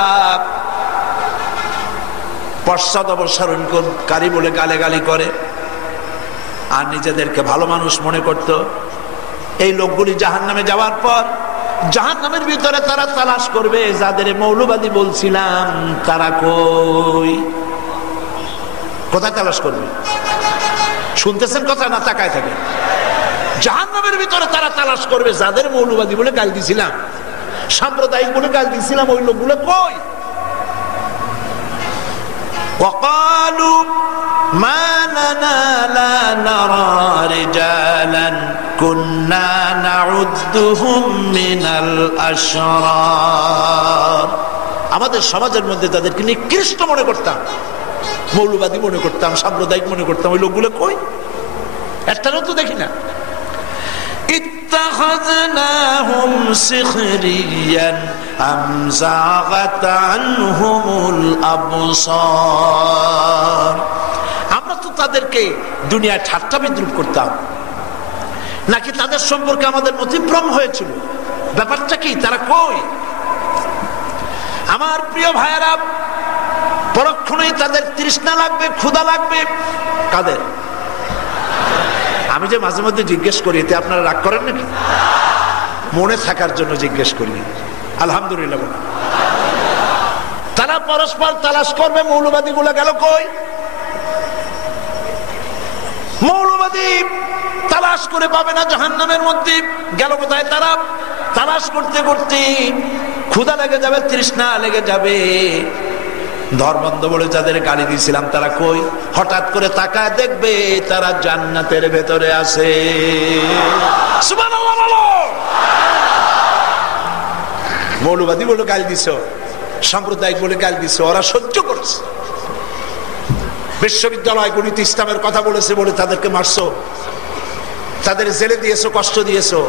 পশ্চাৎ অবসরণকারী বলে গালাগালি করে আর নিজেদেরকে ভালো মানুষ মনে করত, এই লোকগুলি জাহান্নামে যাওয়ার পর জাহান্নামের ভিতরে তারা তালাশ করবে, যাদের মৌলবাদী বলছিলাম তারা কই? কোথায় তালাশ করবে? শুনতেছেন কথা না? তাকায় থাকে। জাহান্নামের ভিতরে তারা তালাশ করবে, যাদের মৌলবাদী বলে গাল দিছিলাম, সাম্প্রদায়িক বলে গাল দিছিলাম, ওই লোকগুলো কই? وقالوا ما لنا لا نرى رجالا كنا نعدهم من الأشرار। আমাদের সমাজের মধ্যে তাদেরকে নিকৃষ্ট মনে করতাম, মৌলবাদী মনে করতাম, সাম্প্রদায়িক মনে করতাম, ওই লোকগুলো কই? একটারও তো দেখি না। اتخذناهم سخريا أم زاغت عنهم الأبصار। আমরা তো তাদেরকে দুনিয়ায় ঠাট্টা বিদ্রুপ করতাম, নাকি তাদের সম্পর্কে আমাদের মতিভ্রম হয়েছিল? ব্যাপারটা কি? তারা কই? আমার প্রিয় ভাইয়েরা, পরক্ষণেই তাদের তৃষ্ণা লাগবে, ক্ষুধা লাগবে। কাদের? আমি যে মাঝে মধ্যে জিজ্ঞেস করি, এতে আপনারা রাগ করেন নাকি? মনে থাকার জন্য জিজ্ঞেস করি। আলহামদুলিল্লাহ। তারা পরস্পর তালাশ করবে, মৌলবাদী গুলো গেল কই? মৌলবাদী তালাশ করে পাবে না জাহান্নামের মধ্যে, গেল কোথায়? তারা তালাশ করতে করতে ক্ষুধা লেগে যাবে, তৃষ্ণা লেগে যাবে, ধর্মান্ধ বলে যাদের গালি দিয়েছিলাম তারা কই? হঠাৎ করে তাকায় দেখবে তারা জান্নাতের ভেতরে আছে। সুবহানাল্লাহ বলো। মৌলবাদী বলে গালি দিছো, সাম্প্রদায়িক বলে গালি দিছো, ওরা সহ্য করছে। বিশ্ববিদ্যালয়গুলিতে ইসলামের কথা বলেছে বলে তাদেরকে মারছো, তাদের জেলে দিয়েছো, কষ্ট দিয়েছো,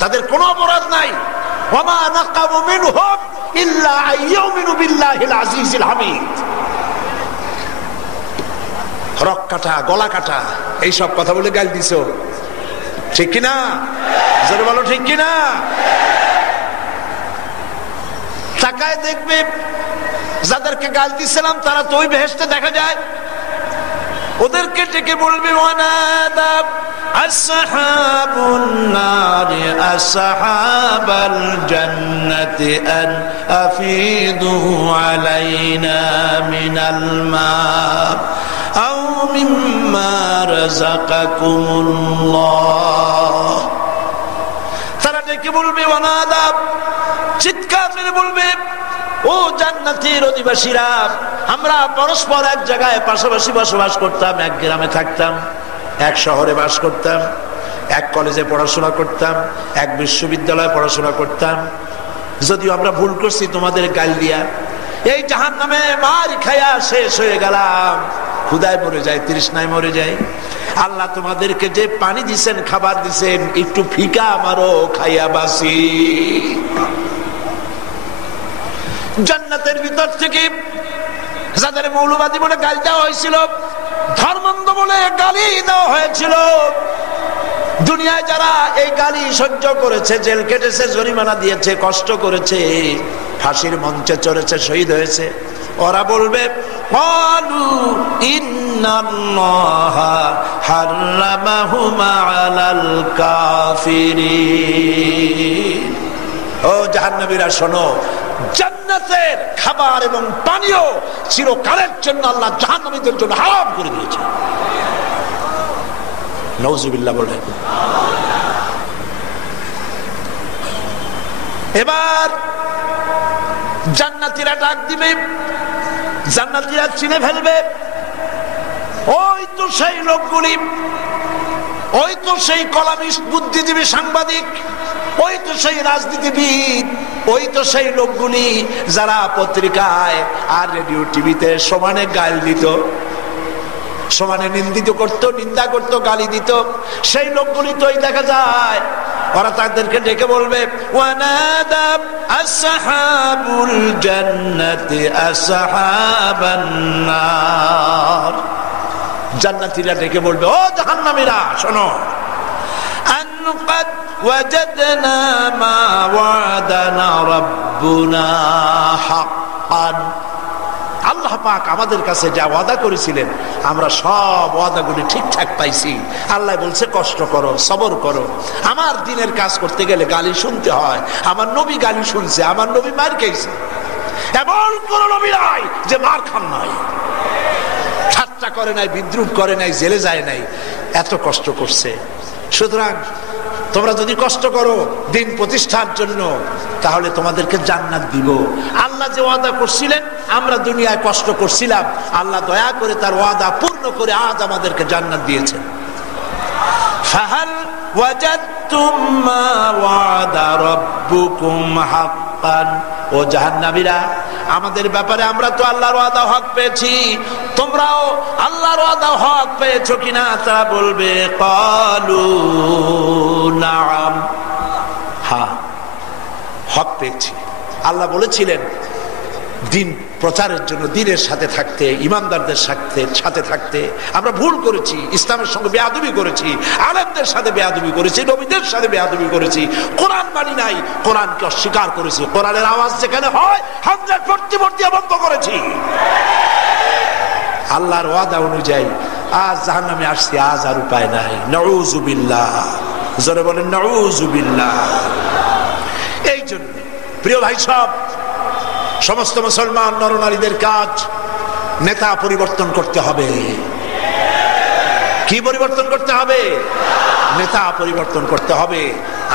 তাদের কোনো অপরাধ নাই। ওয়ামা নাকামু মিনহুম ইল্লা আইয়ুমিনু বিল্লাহিল আজিজিল হামিদ। রক কাটা, গলা কাটা, এইসব কথা বলে গালি দিছো, ঠিক কিনা? জোরে বলো ঠিক কিনা? তাকায় দেখবে যাদেরকে গাল দিছিলাম তারা তো ওই বেহেশতে দেখা যায়। ওদেরকে ডেকে বলবে ওয়ানাদা আসহাবুন নারি আসহাবাল জান্নাতি আন আফিদু আলাইনা মিনাল মা আও মিম্মা রাযাকাকুমুল্লাহ। তারা ডেকে বলবে ওয়ানাদা, চিৎকার মেরে বলবে, ও জান্নাতের অধিবাসীরা, আমরা পরস্পর এক জায়গায় পাশাপাশি বসবাস করতাম, এক গ্রামে থাকতাম, এক শহরে বাস করতাম, এক কলেজে পড়াশোনা করতাম, এক বিশ্ববিদ্যালয়ে পড়াশোনা করতাম। যদিও আমরা ভুল করছি তোমাদের গাল দিয়া, এই জাহান্নামে মার খায়া শেষ হয়ে গেলাম, ক্ষুধায় মরে যায়, তৃষ্ণায় মরে যায়। আল্লাহ তোমাদেরকে যে পানি দিছেন, খাবার দিছেন, একটু ফিকা আমারও খাইয়া বাসি। জান্নাতের ভিতর থেকে যাদের মৌলবাদী বলে গালি দেওয়া হয়েছিল, ধর্মান্ধ বলে গালি দেওয়া হয়েছিল, দুনিয়ায় যারা এই গালি সহ্য করেছে, জেল কেটেছে, জরিমানা দিয়েছে, কষ্ট করেছে, ফাঁসির মঞ্চে চড়েছে, শহীদ হয়েছে, ওরা বলবে ক্বালু ইন্নাল্লাহা হাররামাহুমা আলাল কাফিরিন। ও জাহান্নামীরা শোনো, জান্নাতের খাবার এবং পানীয় চিরকালের জন্য আল্লাহ জাহান্নামীদের জন্য হারাম করে দিয়েছে। নাউজুবিল্লাহ বলেন। এবার জান্নাতীরা ডাক দিবে, জান্নাতীরা চিনে ফেলবে, ওই তো সেই লোকগুলি, ওই তো সেই কলামিস্ট, বুদ্ধিজীবী, সাংবাদিক, ওই তো সেই রাজনীতিবিদ, ওই তো সেই লোকগুলি যারা পত্রিকায় আর রেডিও টিভিতে সমানে গাল দিত, সমানে নিন্দিত করত, নিন্দা করত, গালি দিত, সেই লোকগুলি তো দেখা যায়। ওরা তাদেরকে ডেকে বলবে ওয়ানাদা আসহাবুল জান্নাতি আসহাবান নার। জান্নাতীরা ডেকে বলবে, ও জাহান্নামীরা শোনো, আন ক্বাদ ওয়াজাদনা মা ওয়াদানা রাব্বুনা হাক্কান। আল্লাহ পাক আমাদের কাছে যা ওয়াদা করেছিলেন আমরা সব ওয়াদাগুলি ঠিকঠাক পাইছি। আল্লাহ বলছে কষ্ট করো, সবর করো। আমার দিনের কাজ করতে গেলে গালি শুনতে হয়, আমার নবী গালি শুনছে, আমার নবী মার খেয়েছে, এমন কোন নবী নাই যে মার খান নাই, ঠাট্টা করে নাই, বিদ্রুপ করে নাই, জেলে যায় নাই, এত কষ্ট করছে। সুতরাং তোমরা যদি কষ্ট করো দিন প্রতিষ্ঠার জন্য, তাহলে তোমাদেরকে জান্নাত দিব। আল্লাহ যে ওয়াদা করছিলেন, আমরা দুনিয়ায় কষ্ট করছিলাম, আল্লাহ দয়া করে তার ওয়াদা পূর্ণ করে আজ আমাদেরকে জান্নাত দিয়েছেন। ফাহাল ওয়াজাদতুম মা ওয়াদা রাব্বুকুম হাক্কান। ও জাহান্নামীরা, আমাদের ব্যাপারে আমরা তো আল্লাহর ওয়াদা হক পেয়েছি, তোমরাও আল্লাহর ওয়াদা হক পেয়েছো কিনা? তারা বলবে ক্বালু নাআম, হ্যাঁ হক পেয়েছি। আল্লাহ বলেছিলেন দিন প্রচারের জন্য, দিনের সাথে থাকতে, ইমানদারদের সাথে থাকতে আমরা ভুল করেছি, ইসলামের সঙ্গে বেয়াদবি করেছি, আলেমদের সাথে বেয়াদবি করেছি, নবীদের সাথে বেয়াদবি করেছি, কোরআন মানি নাই, কোরআনকে অস্বীকার করেছি, কোরআনের আওয়াজ যেখানে হয় 100% বন্ধ করেছি। আল্লাহর ওয়াদা অনুযায়ী আজ জাহান্নামে আসছি, আজ আর উপায় নাই। নাউযুবিল্লাহ, জোরে বলেন নাউযুবিল্লাহ। এই জন্য প্রিয় ভাই সব, সমস্ত মুসলমান নরনারীদের কাজ নেতা পরিবর্তন করতে হবে। কি পরিবর্তন করতে হবে? নেতা পরিবর্তন করতে হবে।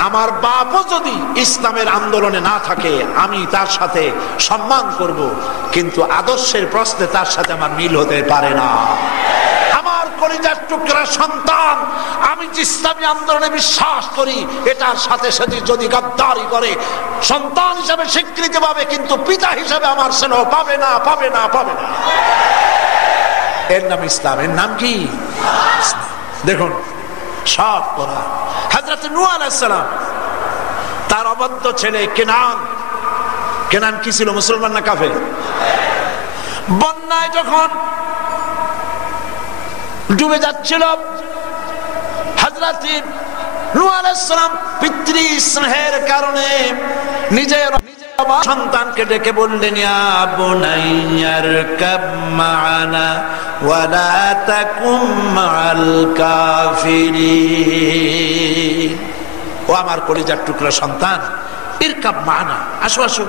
আমার বাপও যদি ইসলামের আন্দোলনে না থাকে আমি তার সাথে সম্মান করব, কিন্তু আদর্শের প্রশ্নে তার সাথে আমার মিল হতে পারে না। আমার কলিজার টুকরা সন্তান, আমি যে ইসলামী আন্দোলনে বিশ্বাস করি, এটার সাথে সাথে যদি গাদ্দারি করে সন্তান হিসাবে স্বীকৃতি পাবে, কিন্তু পিতা হিসাবে আমার স্নেহ পাবে না, পাবে না, পাবে না। এর নাম ইসলাম। এর নাম কি? দেখুন সব করা। হযরত নূহ আলাইহিস সালাম, তার অবাধ্য ছেলে কেনান। কেনান কি ছিল, মুসলমান না কাফের? বন্যায় যখন ডুবে যাচ্ছিল, হযরত নূহ আলাইহিস সালাম পিতৃ স্নেহের কারণে নিজের সন্তানকে ডেকে বললেন, ইয়া বুনাইয়ারকাব মা'ানা ওয়া লা তাকুম মা'আল কাফিরিন। ও আমার কলিজার টুকরা সন্তান, ইরকাব মা'ানা, আসো আসো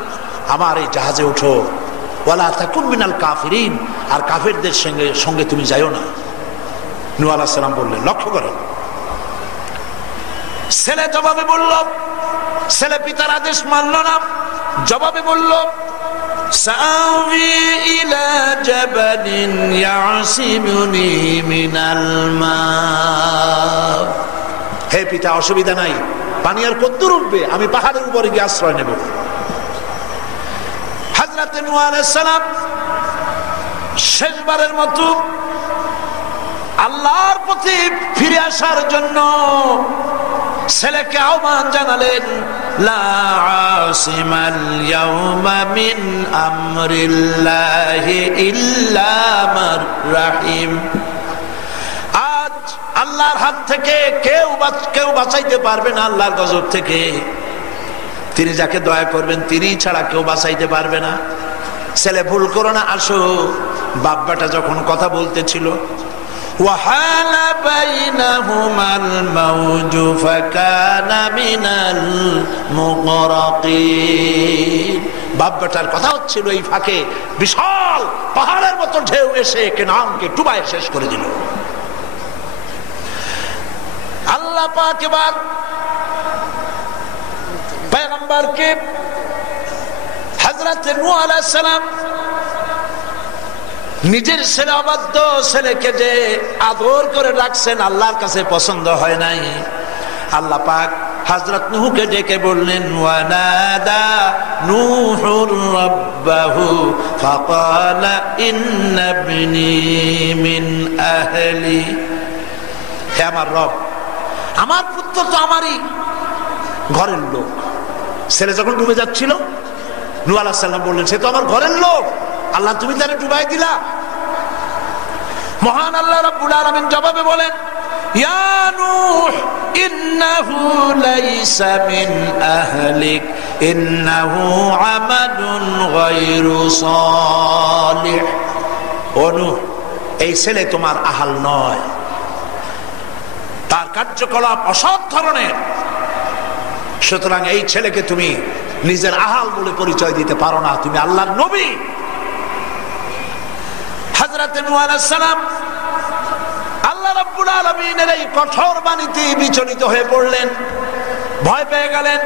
আমার এই জাহাজে ওঠো, ওয়া লা তাকুম মিনাল কাফিরিন, আর কাফেরদের সঙ্গে তুমি যাইও না। নূহ আলাইহিস সালাম বললেন, লক্ষ্য করেন, ছেলে জবাবে বলল, ছেলে পিতার আদেশ মানল না, জবাবে বলল, সাআবি ইলা জাবালিন ইয়াসিমুনি মিনাল মা। হে পিতা, অসুবিধা নাই, পানি আর কতদূর উঠবে, আমি পাহাড়ের উপরে গিয়ে আশ্রয় নেব। হযরত নূহ আলাইহিস সালাম শেষবারের মতো আল্লাহর পথে ফিরে আসার জন্য ছেলেকে আহ্বান জানালেন, লা আসিমাল ইয়াউমা মিন আমরিল্লাহি ইল্লা মান রাহিম। আজ আল্লাহর হাত থেকে কেউ বাঁচাইতে পারবে না আল্লাহর গজব থেকে। তিনি যাকে দয়া করবেন তিনি ছাড়া কেউ বাঁচাইতে পারবে না। ছেলে ভুল করো না, আসো। বাপ্পাটা যখন কথা বলতেছিল, وحال بينهما الموج فكان من المغرقين। বাপ্পাটার কথা হচ্ছিল, এই ফাঁকে বিশাল পাহাড়ের মতো ঢেউ এসে কেনানকে ডুবায় শেষ করে দিল। আল্লাহ পাক এবার পয়গম্বরকে, হযরত নূহ আলাইহিস সালাম নিজের ছেলে অবাধ্য ছেলেকে যে আদর করে রাখছেন, আল্লাহর কাছে পছন্দ হয় নাই। আল্লাহ পাক হযরত নূহকে ডেকে বললেন, ওয়ানাদা নূহুর রাব্বাহু ফাকালা ইন্না ইবনি মিন আহলি। হে আমার রব, আমার পুত্র তো আমারই ঘরের লোক। ছেলে যখন ডুবে যাচ্ছিল, নূহ আলাইহিস সালাম বললেন, সে তো আমার ঘরের লোক, আল্লাহ তুমি তারে ডুবাই দিলা। মহান আল্লাহ রাব্বুল আলামিন জবাবে বলেন, ইয়া নূহ ইন্নাহু লাইসা মিন আহলিক ইন্নাহু আমালুন গায়রু সালিহ। ও নূহ, এই ছেলে তোমার আহাল নয়, তার কার্যকলাপ অসৎ ধরনের, সুতরাং এই ছেলেকে তুমি নিজের আহাল বলে পরিচয় দিতে পারো না, তুমি আল্লাহর নবী। হযরত নূহ আলাইহিস সালাম আল্লাহ রাব্বুল আলামিনের এই কঠোর বাণীতে বিচলিত হয়ে পড়লেন, ভয় পেয়ে গেলেন।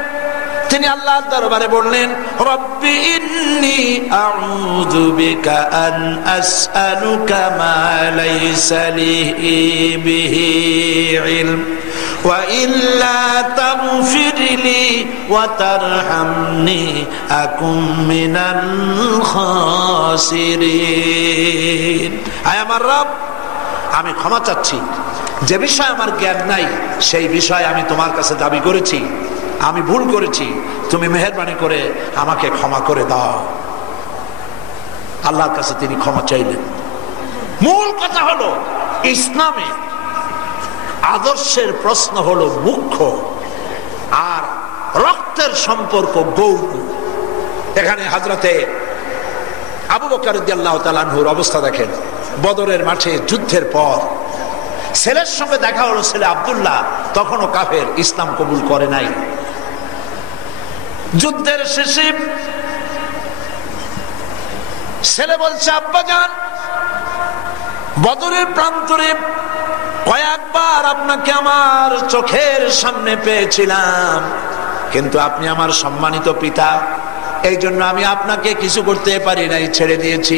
তিনি আল্লাহর দরবারে বললেন, রব্বি ইন্নী আউযু বিকা আন আসআলুকা মা লাইসা লি বিহি ইলম ওয়া ইল্লা তাগফির লি ওয়া তারহামনি আকুম মিনাল খাসিরিন। আয় আমার রব, আমি ক্ষমা চাচ্ছি, যে বিষয়ে আমার জ্ঞান নাই সেই বিষয়ে আমি তোমার কাছে দাবি করেছি, আমি ভুল করেছি, তুমি মেহেরবানি করে আমাকে ক্ষমা করে দাও। আল্লাহর কাছে তিনি ক্ষমা চাইলেন। মূল কথা হলো, ইসলামে আদর্শের প্রশ্ন হলো মুখ্য, আর রক্তের সম্পর্ক গৌণ। এখানে হযরতে আবু বকর রাদিয়াল্লাহু তাআলা আনহুর অবস্থা দেখেন। বদরের মাঠে যুদ্ধের পর ছেলের সঙ্গে দেখা হলো, ছেলে আব্দুল্লাহ তখনও কাফের, ইসলাম কবুল করে নাই। যুদ্ধের শেষে ছেলে বলছে, আব্বাজান, বদরের প্রান্তরে কয়েকবার আপনাকে আমার চোখের সামনে পেয়েছিলাম, কিন্তু আপনি আমার সম্মানিত পিতা, এই জন্য আমি আপনাকে কিছু করতে পারি নাই, ছেড়ে দিয়েছি।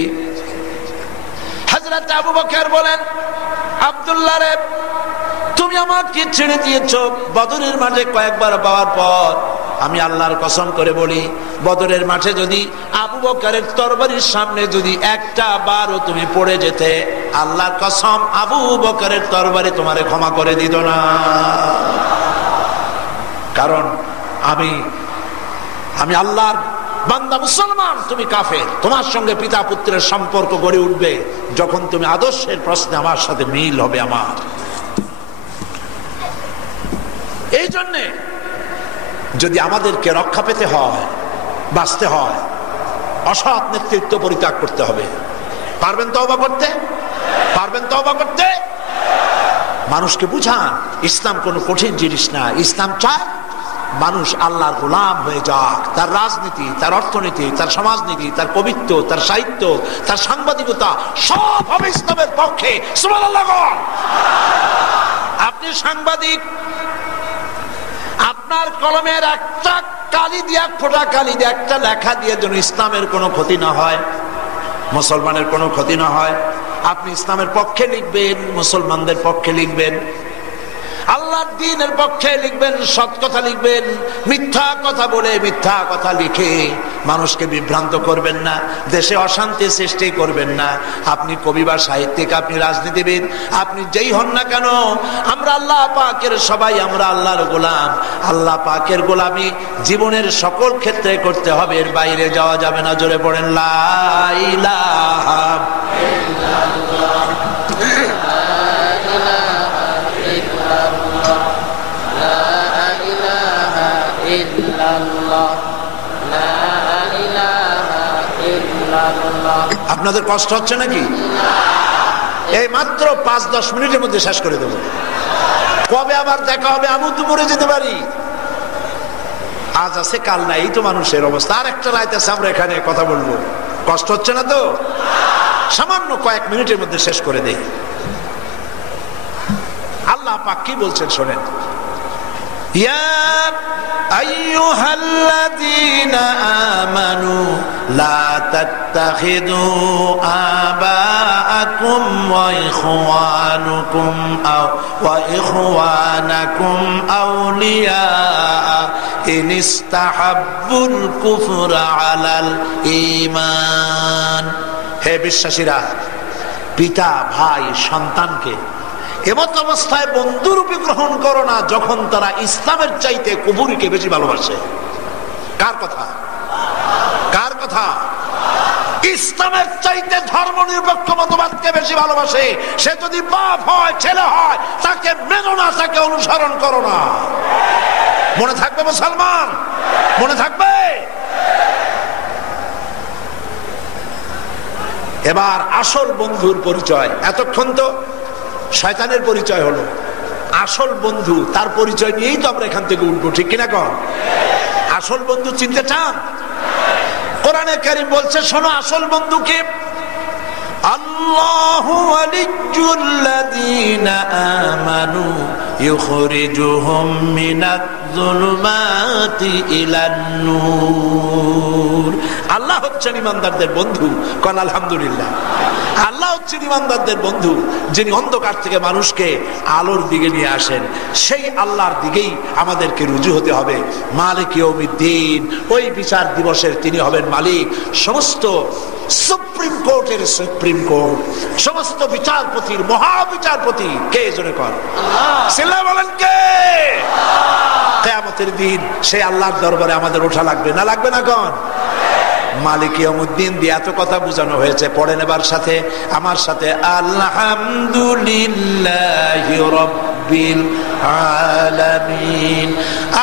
হযরত আবু বকর বলেন, আব্দুল্লাহ রে, তুমি আমাকে ছেড়ে দিয়েছো বদরের মাঠে কয়েকবার পাওয়ার পর। আমি আল্লাহর কসম করে বলি, বদরের মাঠে যদি আবু বকরের তরবারির সামনে যদি একটা বারও তুমি পড়ে যেতে, আল্লাহর কসম আবু বকরের তরবারি তোমারে ক্ষমা করে দিত না। কারণ আমি আল্লাহর বান্দা মুসলমান, তুমি কাফের। তোমার সঙ্গে পিতা পুত্রের সম্পর্ক গড়ে উঠবে যখন তুমি আদর্শের প্রশ্নে আমার সাথে মিল হবে আমার। এই জন্যে যদি আমাদেরকে রক্ষা পেতে হয়, বাঁচতে হয়, অসৎ নেতৃত্ব পরিত্যাগ করতে হবে। পারবেন তওবা করতে? পারবেন তওবা করতে? মানুষকে বুঝান ইসলাম কোনো কঠিন জিনিস না। ইসলাম চায় মানুষ আল্লাহর গোলাম হয়ে যাক। তার রাজনীতি, তার অর্থনীতি, তার সমাজনীতি, তার কবিত্ব, তার সাহিত্য, তার সাংবাদিকতা সব হবে ইসলামের পক্ষে। সুবহানাল্লাহ। আপনি সাংবাদিক, আপনার কলমের একটা কালি দিয়ে, ফোটা কালি দিয়ে একটা লেখা দিয়ে যেন ইসলামের কোনো ক্ষতি না হয়, মুসলমানের কোনো ক্ষতি না হয়, আপনি ইসলামের পক্ষে লিখবেন, মুসলমানদের পক্ষে লিখবেন, আল্লাহর দ্বীনের পক্ষে লিখবেন, সৎ কথা লিখবেন। মিথ্যা কথা বলে, মিথ্যা কথা লিখে মানুষকে বিভ্রান্ত করবেন না, দেশে অশান্তি সৃষ্টি করবেন না। আপনি কবি বা সাহিত্যিক, আপনি রাজনীতিবিদ, আপনি যেই হন না কেন, আমরা আল্লাহ পাকের সবাই আমরা আল্লাহর গোলাম। আল্লাহ পাকের গোলামি জীবনের সকল ক্ষেত্রে করতে হবে, এর বাইরে যাওয়া যাবে না। জোরে পড়েন লা ইলাহা ইল্লাল্লাহ। আপনাদের কষ্ট হচ্ছে নাকি? এই মাত্র 5-10 মিনিটের মধ্যে শেষ করে দেব। কবে আবার দেখা হবে আমি তো মরে যেতে পারি। আজ আছে কাল নাই, এই তো মানুষের অবস্থা। আর একটা রাত আছে, আমরা এখানে কথা বলবো। কষ্ট হচ্ছে না তো? সামান্য কয়েক মিনিটের মধ্যে শেষ করে দেই। আল্লাহ পাক কি বলছেন শোনেন। ইয়া আইয়ুহাল্লাযীনা আমানু লা তাত্তাখিযু আবাআকুম ওয়া ইখওয়ানাকুম আউলিয়া ইন ইসতাহাব্বুল কুফরা আলাল ঈমান। হে বিশ্বাসীরা, পিতা ভাই সন্তানকে এমত অবস্থায় বন্ধুরূপে গ্রহণ করো না যখন তারা ইসলামের চাইতে কুফরকে বেশি ভালোবাসে। কার কথা? কার কথা? ইসলামের চাইতে ধর্মনিরপেক্ষ মতবাদকে বেশি ভালোবাসে। সে যদি বাপ হয়, ছেলে হয়, তাকে মেনো না, তাকে অনুসরণ করো না। মনে থাকবে মুসলমান? মনে থাকবে? এবার আসল বন্ধুর পরিচয়। এতক্ষণ তো শয়তানের পরিচয় হলো, আসল বন্ধু তার পরিচয় নিয়েই তো আমরা এখান থেকে উঠবো, ঠিক কিনা কন? আসল বন্ধু চিনতে চান? কোরআনে কারীম বলছে, শোনো আসল বন্ধু কে। আল্লাহু ওয়ালিয়্যুল্লাযীনা আমানু ইউখরিজুহুম মিনাজ-যুলুমাতি ইলান-নূর। আল্লাহ হচ্ছেন ঈমানদারদের বন্ধু। কোন আলহামদুলিল্লাহ। আল্লাহ হচ্ছেন ঈমানদারদের বন্ধু, যিনি অন্ধকার থেকে মানুষকে আলোর দিকে নিয়ে আসেন। সেই আল্লাহর দিকেই আমাদেরকে রুজু হতে হবে। মালিক ইয়াউমিদ্দিন, ওই বিচার দিবসের তিনি হবেন মালিক। সমস্ত সুপ্রিম কোর্টের সুপ্রিম কোর্ট, সমস্ত বিচারপতির মহাবিচারপতি কে? জোরে কর আল্লাহ। বলেন কে? কিয়ামতের দিন সেই আল্লাহর দরবারে আমাদের ওঠা লাগবে না, লাগবে না? কোন মালিক ইয়াউমিদ্দিন দিয়ে এত কথা বোঝানো হয়েছে। পড়েন এবার সাথে আমার সাথে, আলহামদুলিল্লাহি রাব্বিল আলামিন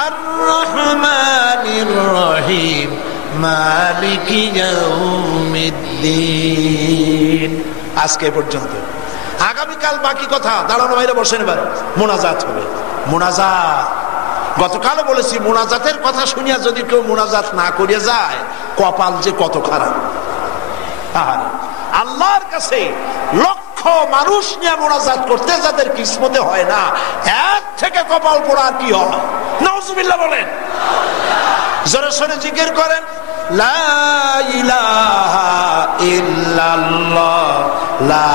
আর রহমানির রহিম মালিক ইয়াউমিদ্দিন। আজকে পর্যন্ত। আগামীকাল বাকি কথা। দাঁড়ানো বাইরে বসেন, এবার মোনাজাত হবে। মোনাজাত গতকালও বলেছি, মোনাজাতের কথা শুনিয়া যদি কেউ মোনাজাত না করিয়া যায়, কপাল যে কত খারাপ। আল্লাহর কাছে লক্ষ মানুষ নিয়ে মোনাজাত করতে যাদের কিসমতে হয় না, এর থেকে কপাল পোড়া কি হয়? নাউজুবিল্লাহ বলেন। জোরে সোরে জিকির করেন, লা ইলাহা ইল্লাল্লাহ, লা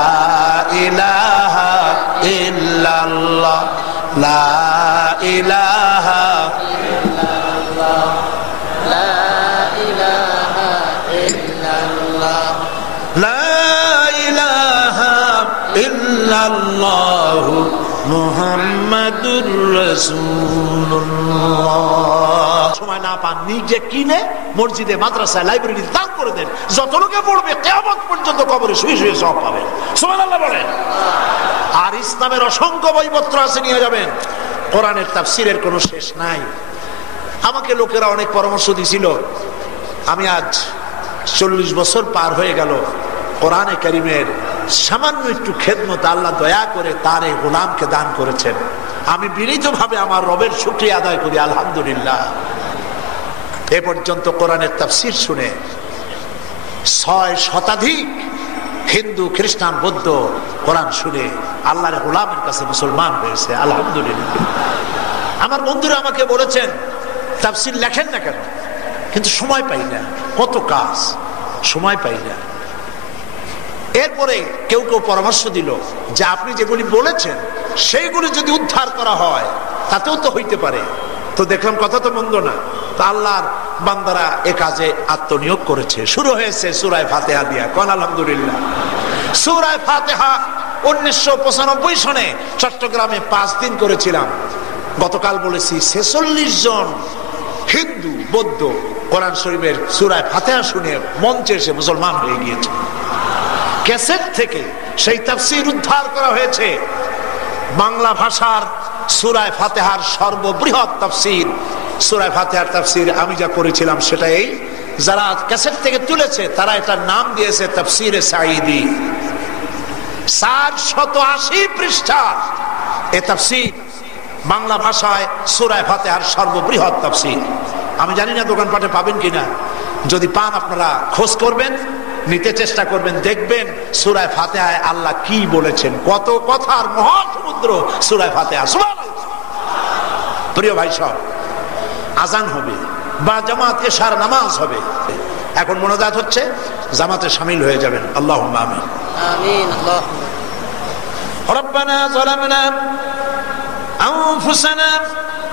ইলাহা ইল্লাল্লাহ, লা ইলাহা ইল্লাল্লাহ, লা ইলাহা ইল্লাল্লাহ, লা ইলাহা ইল্লাল্লাহ মুহাম্মাদুর রাসূলুল্লাহ। সময় না পান, নিজে কিনে মসজিদে, মাদ্রাসায়, লাইব্রেরিতে দান করে দেন। যত লোকে পড়বে কিয়ামত পর্যন্ত কবরে শুয়ে শুয়ে সওয়াব পাবেন। সুবহানাল্লাহ বলেন। আর ইসলামের অসংখ্য বইপত্র আছে, নিয়ে যাবেন। কোরআনের তাফসীরের কোনো শেষ নাই। আমাকে লোকেরা অনেক পরামর্শ দিয়েছিল। আমি আজ 40 বছর পার হয়ে গেল, কোরআনে কারীমের সামান্য একটু খেদমত আল্লাহ দয়া করে তার এই গোলামকে দান করেছেন। আমি বিনীতভাবে আমার রবের শুকরিয়া আদায় করি, আলহামদুলিল্লাহ। এ পর্যন্ত কোরআনের তাফসীর শুনে 6 শতাধিক হিন্দু, খ্রিস্টান, বৌদ্ধ কোরআন শুনে আল্লাহর গোলামের কাছে মুসলমান হয়েছে, আলহামদুলিল্লাহ। আমার বন্ধুরা আমাকে বলেছেন, তাফসীর লেখেন না কেন? কিন্তু সময় পাই না, কত কাজ, সময় পাই না। এরপরে কেউ কেউ পরামর্শ দিল যে আপনি যেগুলি বলেছেন সেইগুলি যদি উদ্ধার করা হয় তাতেও তো হইতে পারে। তো দেখলাম কথা তো মন্দ না। তো আল্লাহর বান্দারা এ কাজে আত্মনিয়োগ করেছে। শুরু হয়েছে সূরা ফাতিহা দিয়া, কোন আলহামদুলিল্লাহ। সূরা ফাতিহা 1995 সনে চট্টগ্রামে 5 দিন করেছিলাম। গতকাল বলেছি 46 জন হিন্দু, বৌদ্ধ কোরআন শরীফের সূরা ফাতিহা শুনে মঞ্চে এসে মুসলমান হয়ে গিয়েছে। ক্যাসেট থেকে সেই তাফসীর উদ্ধার করা হয়েছে। বাংলা ভাষার সূরা ফাতিহার সর্ববৃহৎ তাফসীর, সূরা ফাতিহার তাফসীর আমি যা করেছিলাম সেটাই। যারা ক্যাসেট থেকে তুলেছে তারা এটার নাম দিয়েছে তাফসীরে সাঈদী। 780 পৃষ্ঠা এ তাফসীর, বাংলা ভাষায় সূরা ফাতিহার সর্ববৃহৎ তাফসীর। আমি জানি না দোকানপাটে পাবেন কিনা, যদি পান আপনারা খোঁজ করবেন, নিতে চেষ্টা করবেন, দেখবেন সূরা ফাতিহায় আল্লাহ কি বলেছেন। কত কথার মহাসমুদ্র সূরা ফাতিহা। সুবহানাল্লাহ। প্রিয় ভাই সব, আজান হবে বা জামাত এশার নামাজ হবে, এখন মোনাজাত হচ্ছে, জামাতে শামিল হয়ে যাবেন। আল্লাহুম্মা আমিন। আমিন। আল্লাহুম্মা রব্বানা যালামনা আনফুসানা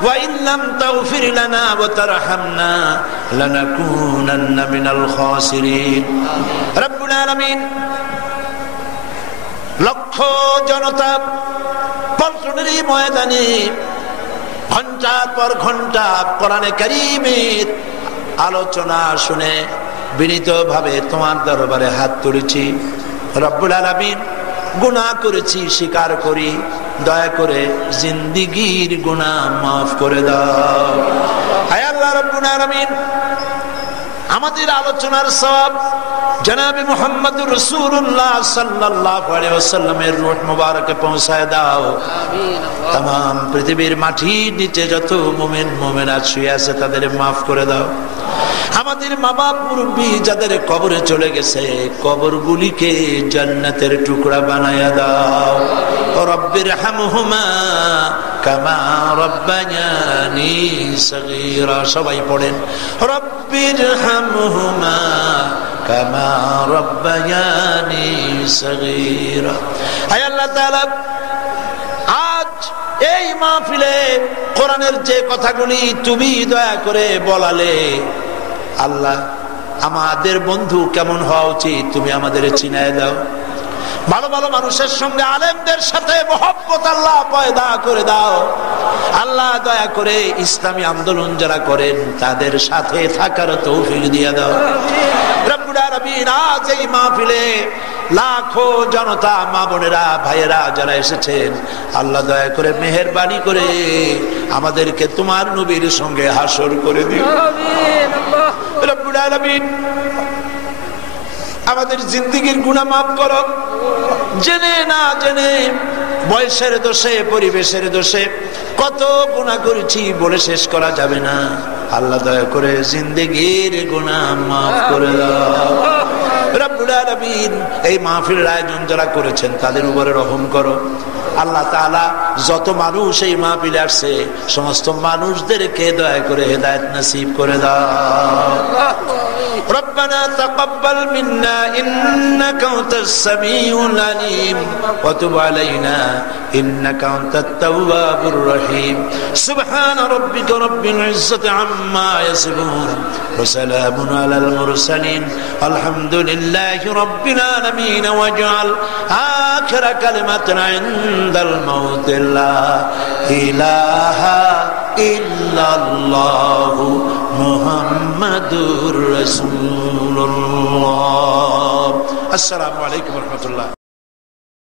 وَإِن لَّمْ تَغْفِرْ لَنَا وَتَرْحَمْنَا لَنَكُونَنَّ مِنَ الْخَاسِرِينَ رب العالمين। লক্ষ জনতা পল্টনের ময়দানে ঘন্টার পর ঘন্টা কোরআনে কারীমের আলোচনা শুনে বিনীতভাবে তোমার দরবারে হাত তুলেছি। রব্বুল আলামিন, গুনাহ করেছি, স্বীকার করি, দয়া করে জিন্দেগীর গুনাহ মাফ করে দাও। হে আল্লাহ রাব্বুল আলামিন, আমাদের আলোচনার সওয়াব জনাবে মুহাম্মদুর রাসূলুল্লাহ সাল্লাল্লাহু আলাইহি ওয়াসাল্লামের রূহ মুবারকে পৌঁছায় দাও। আমিন। तमाम পৃথিবীর মাটির নিচে যত মুমিন মুমিনাত শুয়ে আছে তাদের মাফ করে দাও। আমাদের মা বাপ মুরব্বী যাদের কবরে চলে গেছে, কবরগুলিকে জান্নাতের টুকরা বানায়া দাও। রব্বির হামহুমা কামা রব্বায়ানি সগীরা। সবাই পড়েন, রব্বির হামহুমা কামা রব্বায়ানি সগীরা। হে আল্লাহ তাআলা, আজ এই মাহফিলে কোরআনের যে কথাগুলি তুমি দয়া করে বলালে, আল্লাহ আমাদের বন্ধু কেমন হওয়া উচিত তুমি আমাদের চিনায় দাও। ভালো ভালো মানুষের সঙ্গে, আলেমদের সাথে মহব্বত আল্লাহ পয়দা করে দাও। আল্লাহ দয়া করে ইসলামী আন্দোলন যারা করেন তাদের সাথে থাকার তৌফিক দিয়ে দাও। রব্বুল আলামিন, আজ এই মাহফিলে লাখো জনতা, মা বোনেরা, ভাইয়েরা যারা এসেছেন, আল্লাহ দয়া করে মেহেরবানি করে আমাদেরকে তোমার নবীর সঙ্গে হাসর করে দিও। আমিন। রব্বুল আলামিন, আমাদের জিন্দেগীর গুনাহ মাফ করো। জেনে না জেনে, বয়সের দোষে, পরিবেশের দোষে কত গুনাহ করেছি বলে শেষ করা যাবে না। আল্লাহ দয়া করে জিন্দেগীর গুনাহ মাফ করে দাও। রব্বুল আলামিন এই মাহফিলের আয়োজন যারা করেছেন তাদের উপরে রহম করো আল্লাহ তাআলা। যত মানুষ এই মাহফিলে আসছে সমস্ত মানুষদেরকে দয়া করে হেদায়েত নসিব করে দাও। ربنا تقبل منا إنك أنت السميع العليم وتب علينا إنك أنت التواب الرحيم سبحان ربك رب العزة عما يصفون وسلام على المرسلين الحمد لله رب العالمين واجعل آخر كلمة عند الموت لا إله إلا الله محمد رسول الله. السلام عليكم ورحمة الله.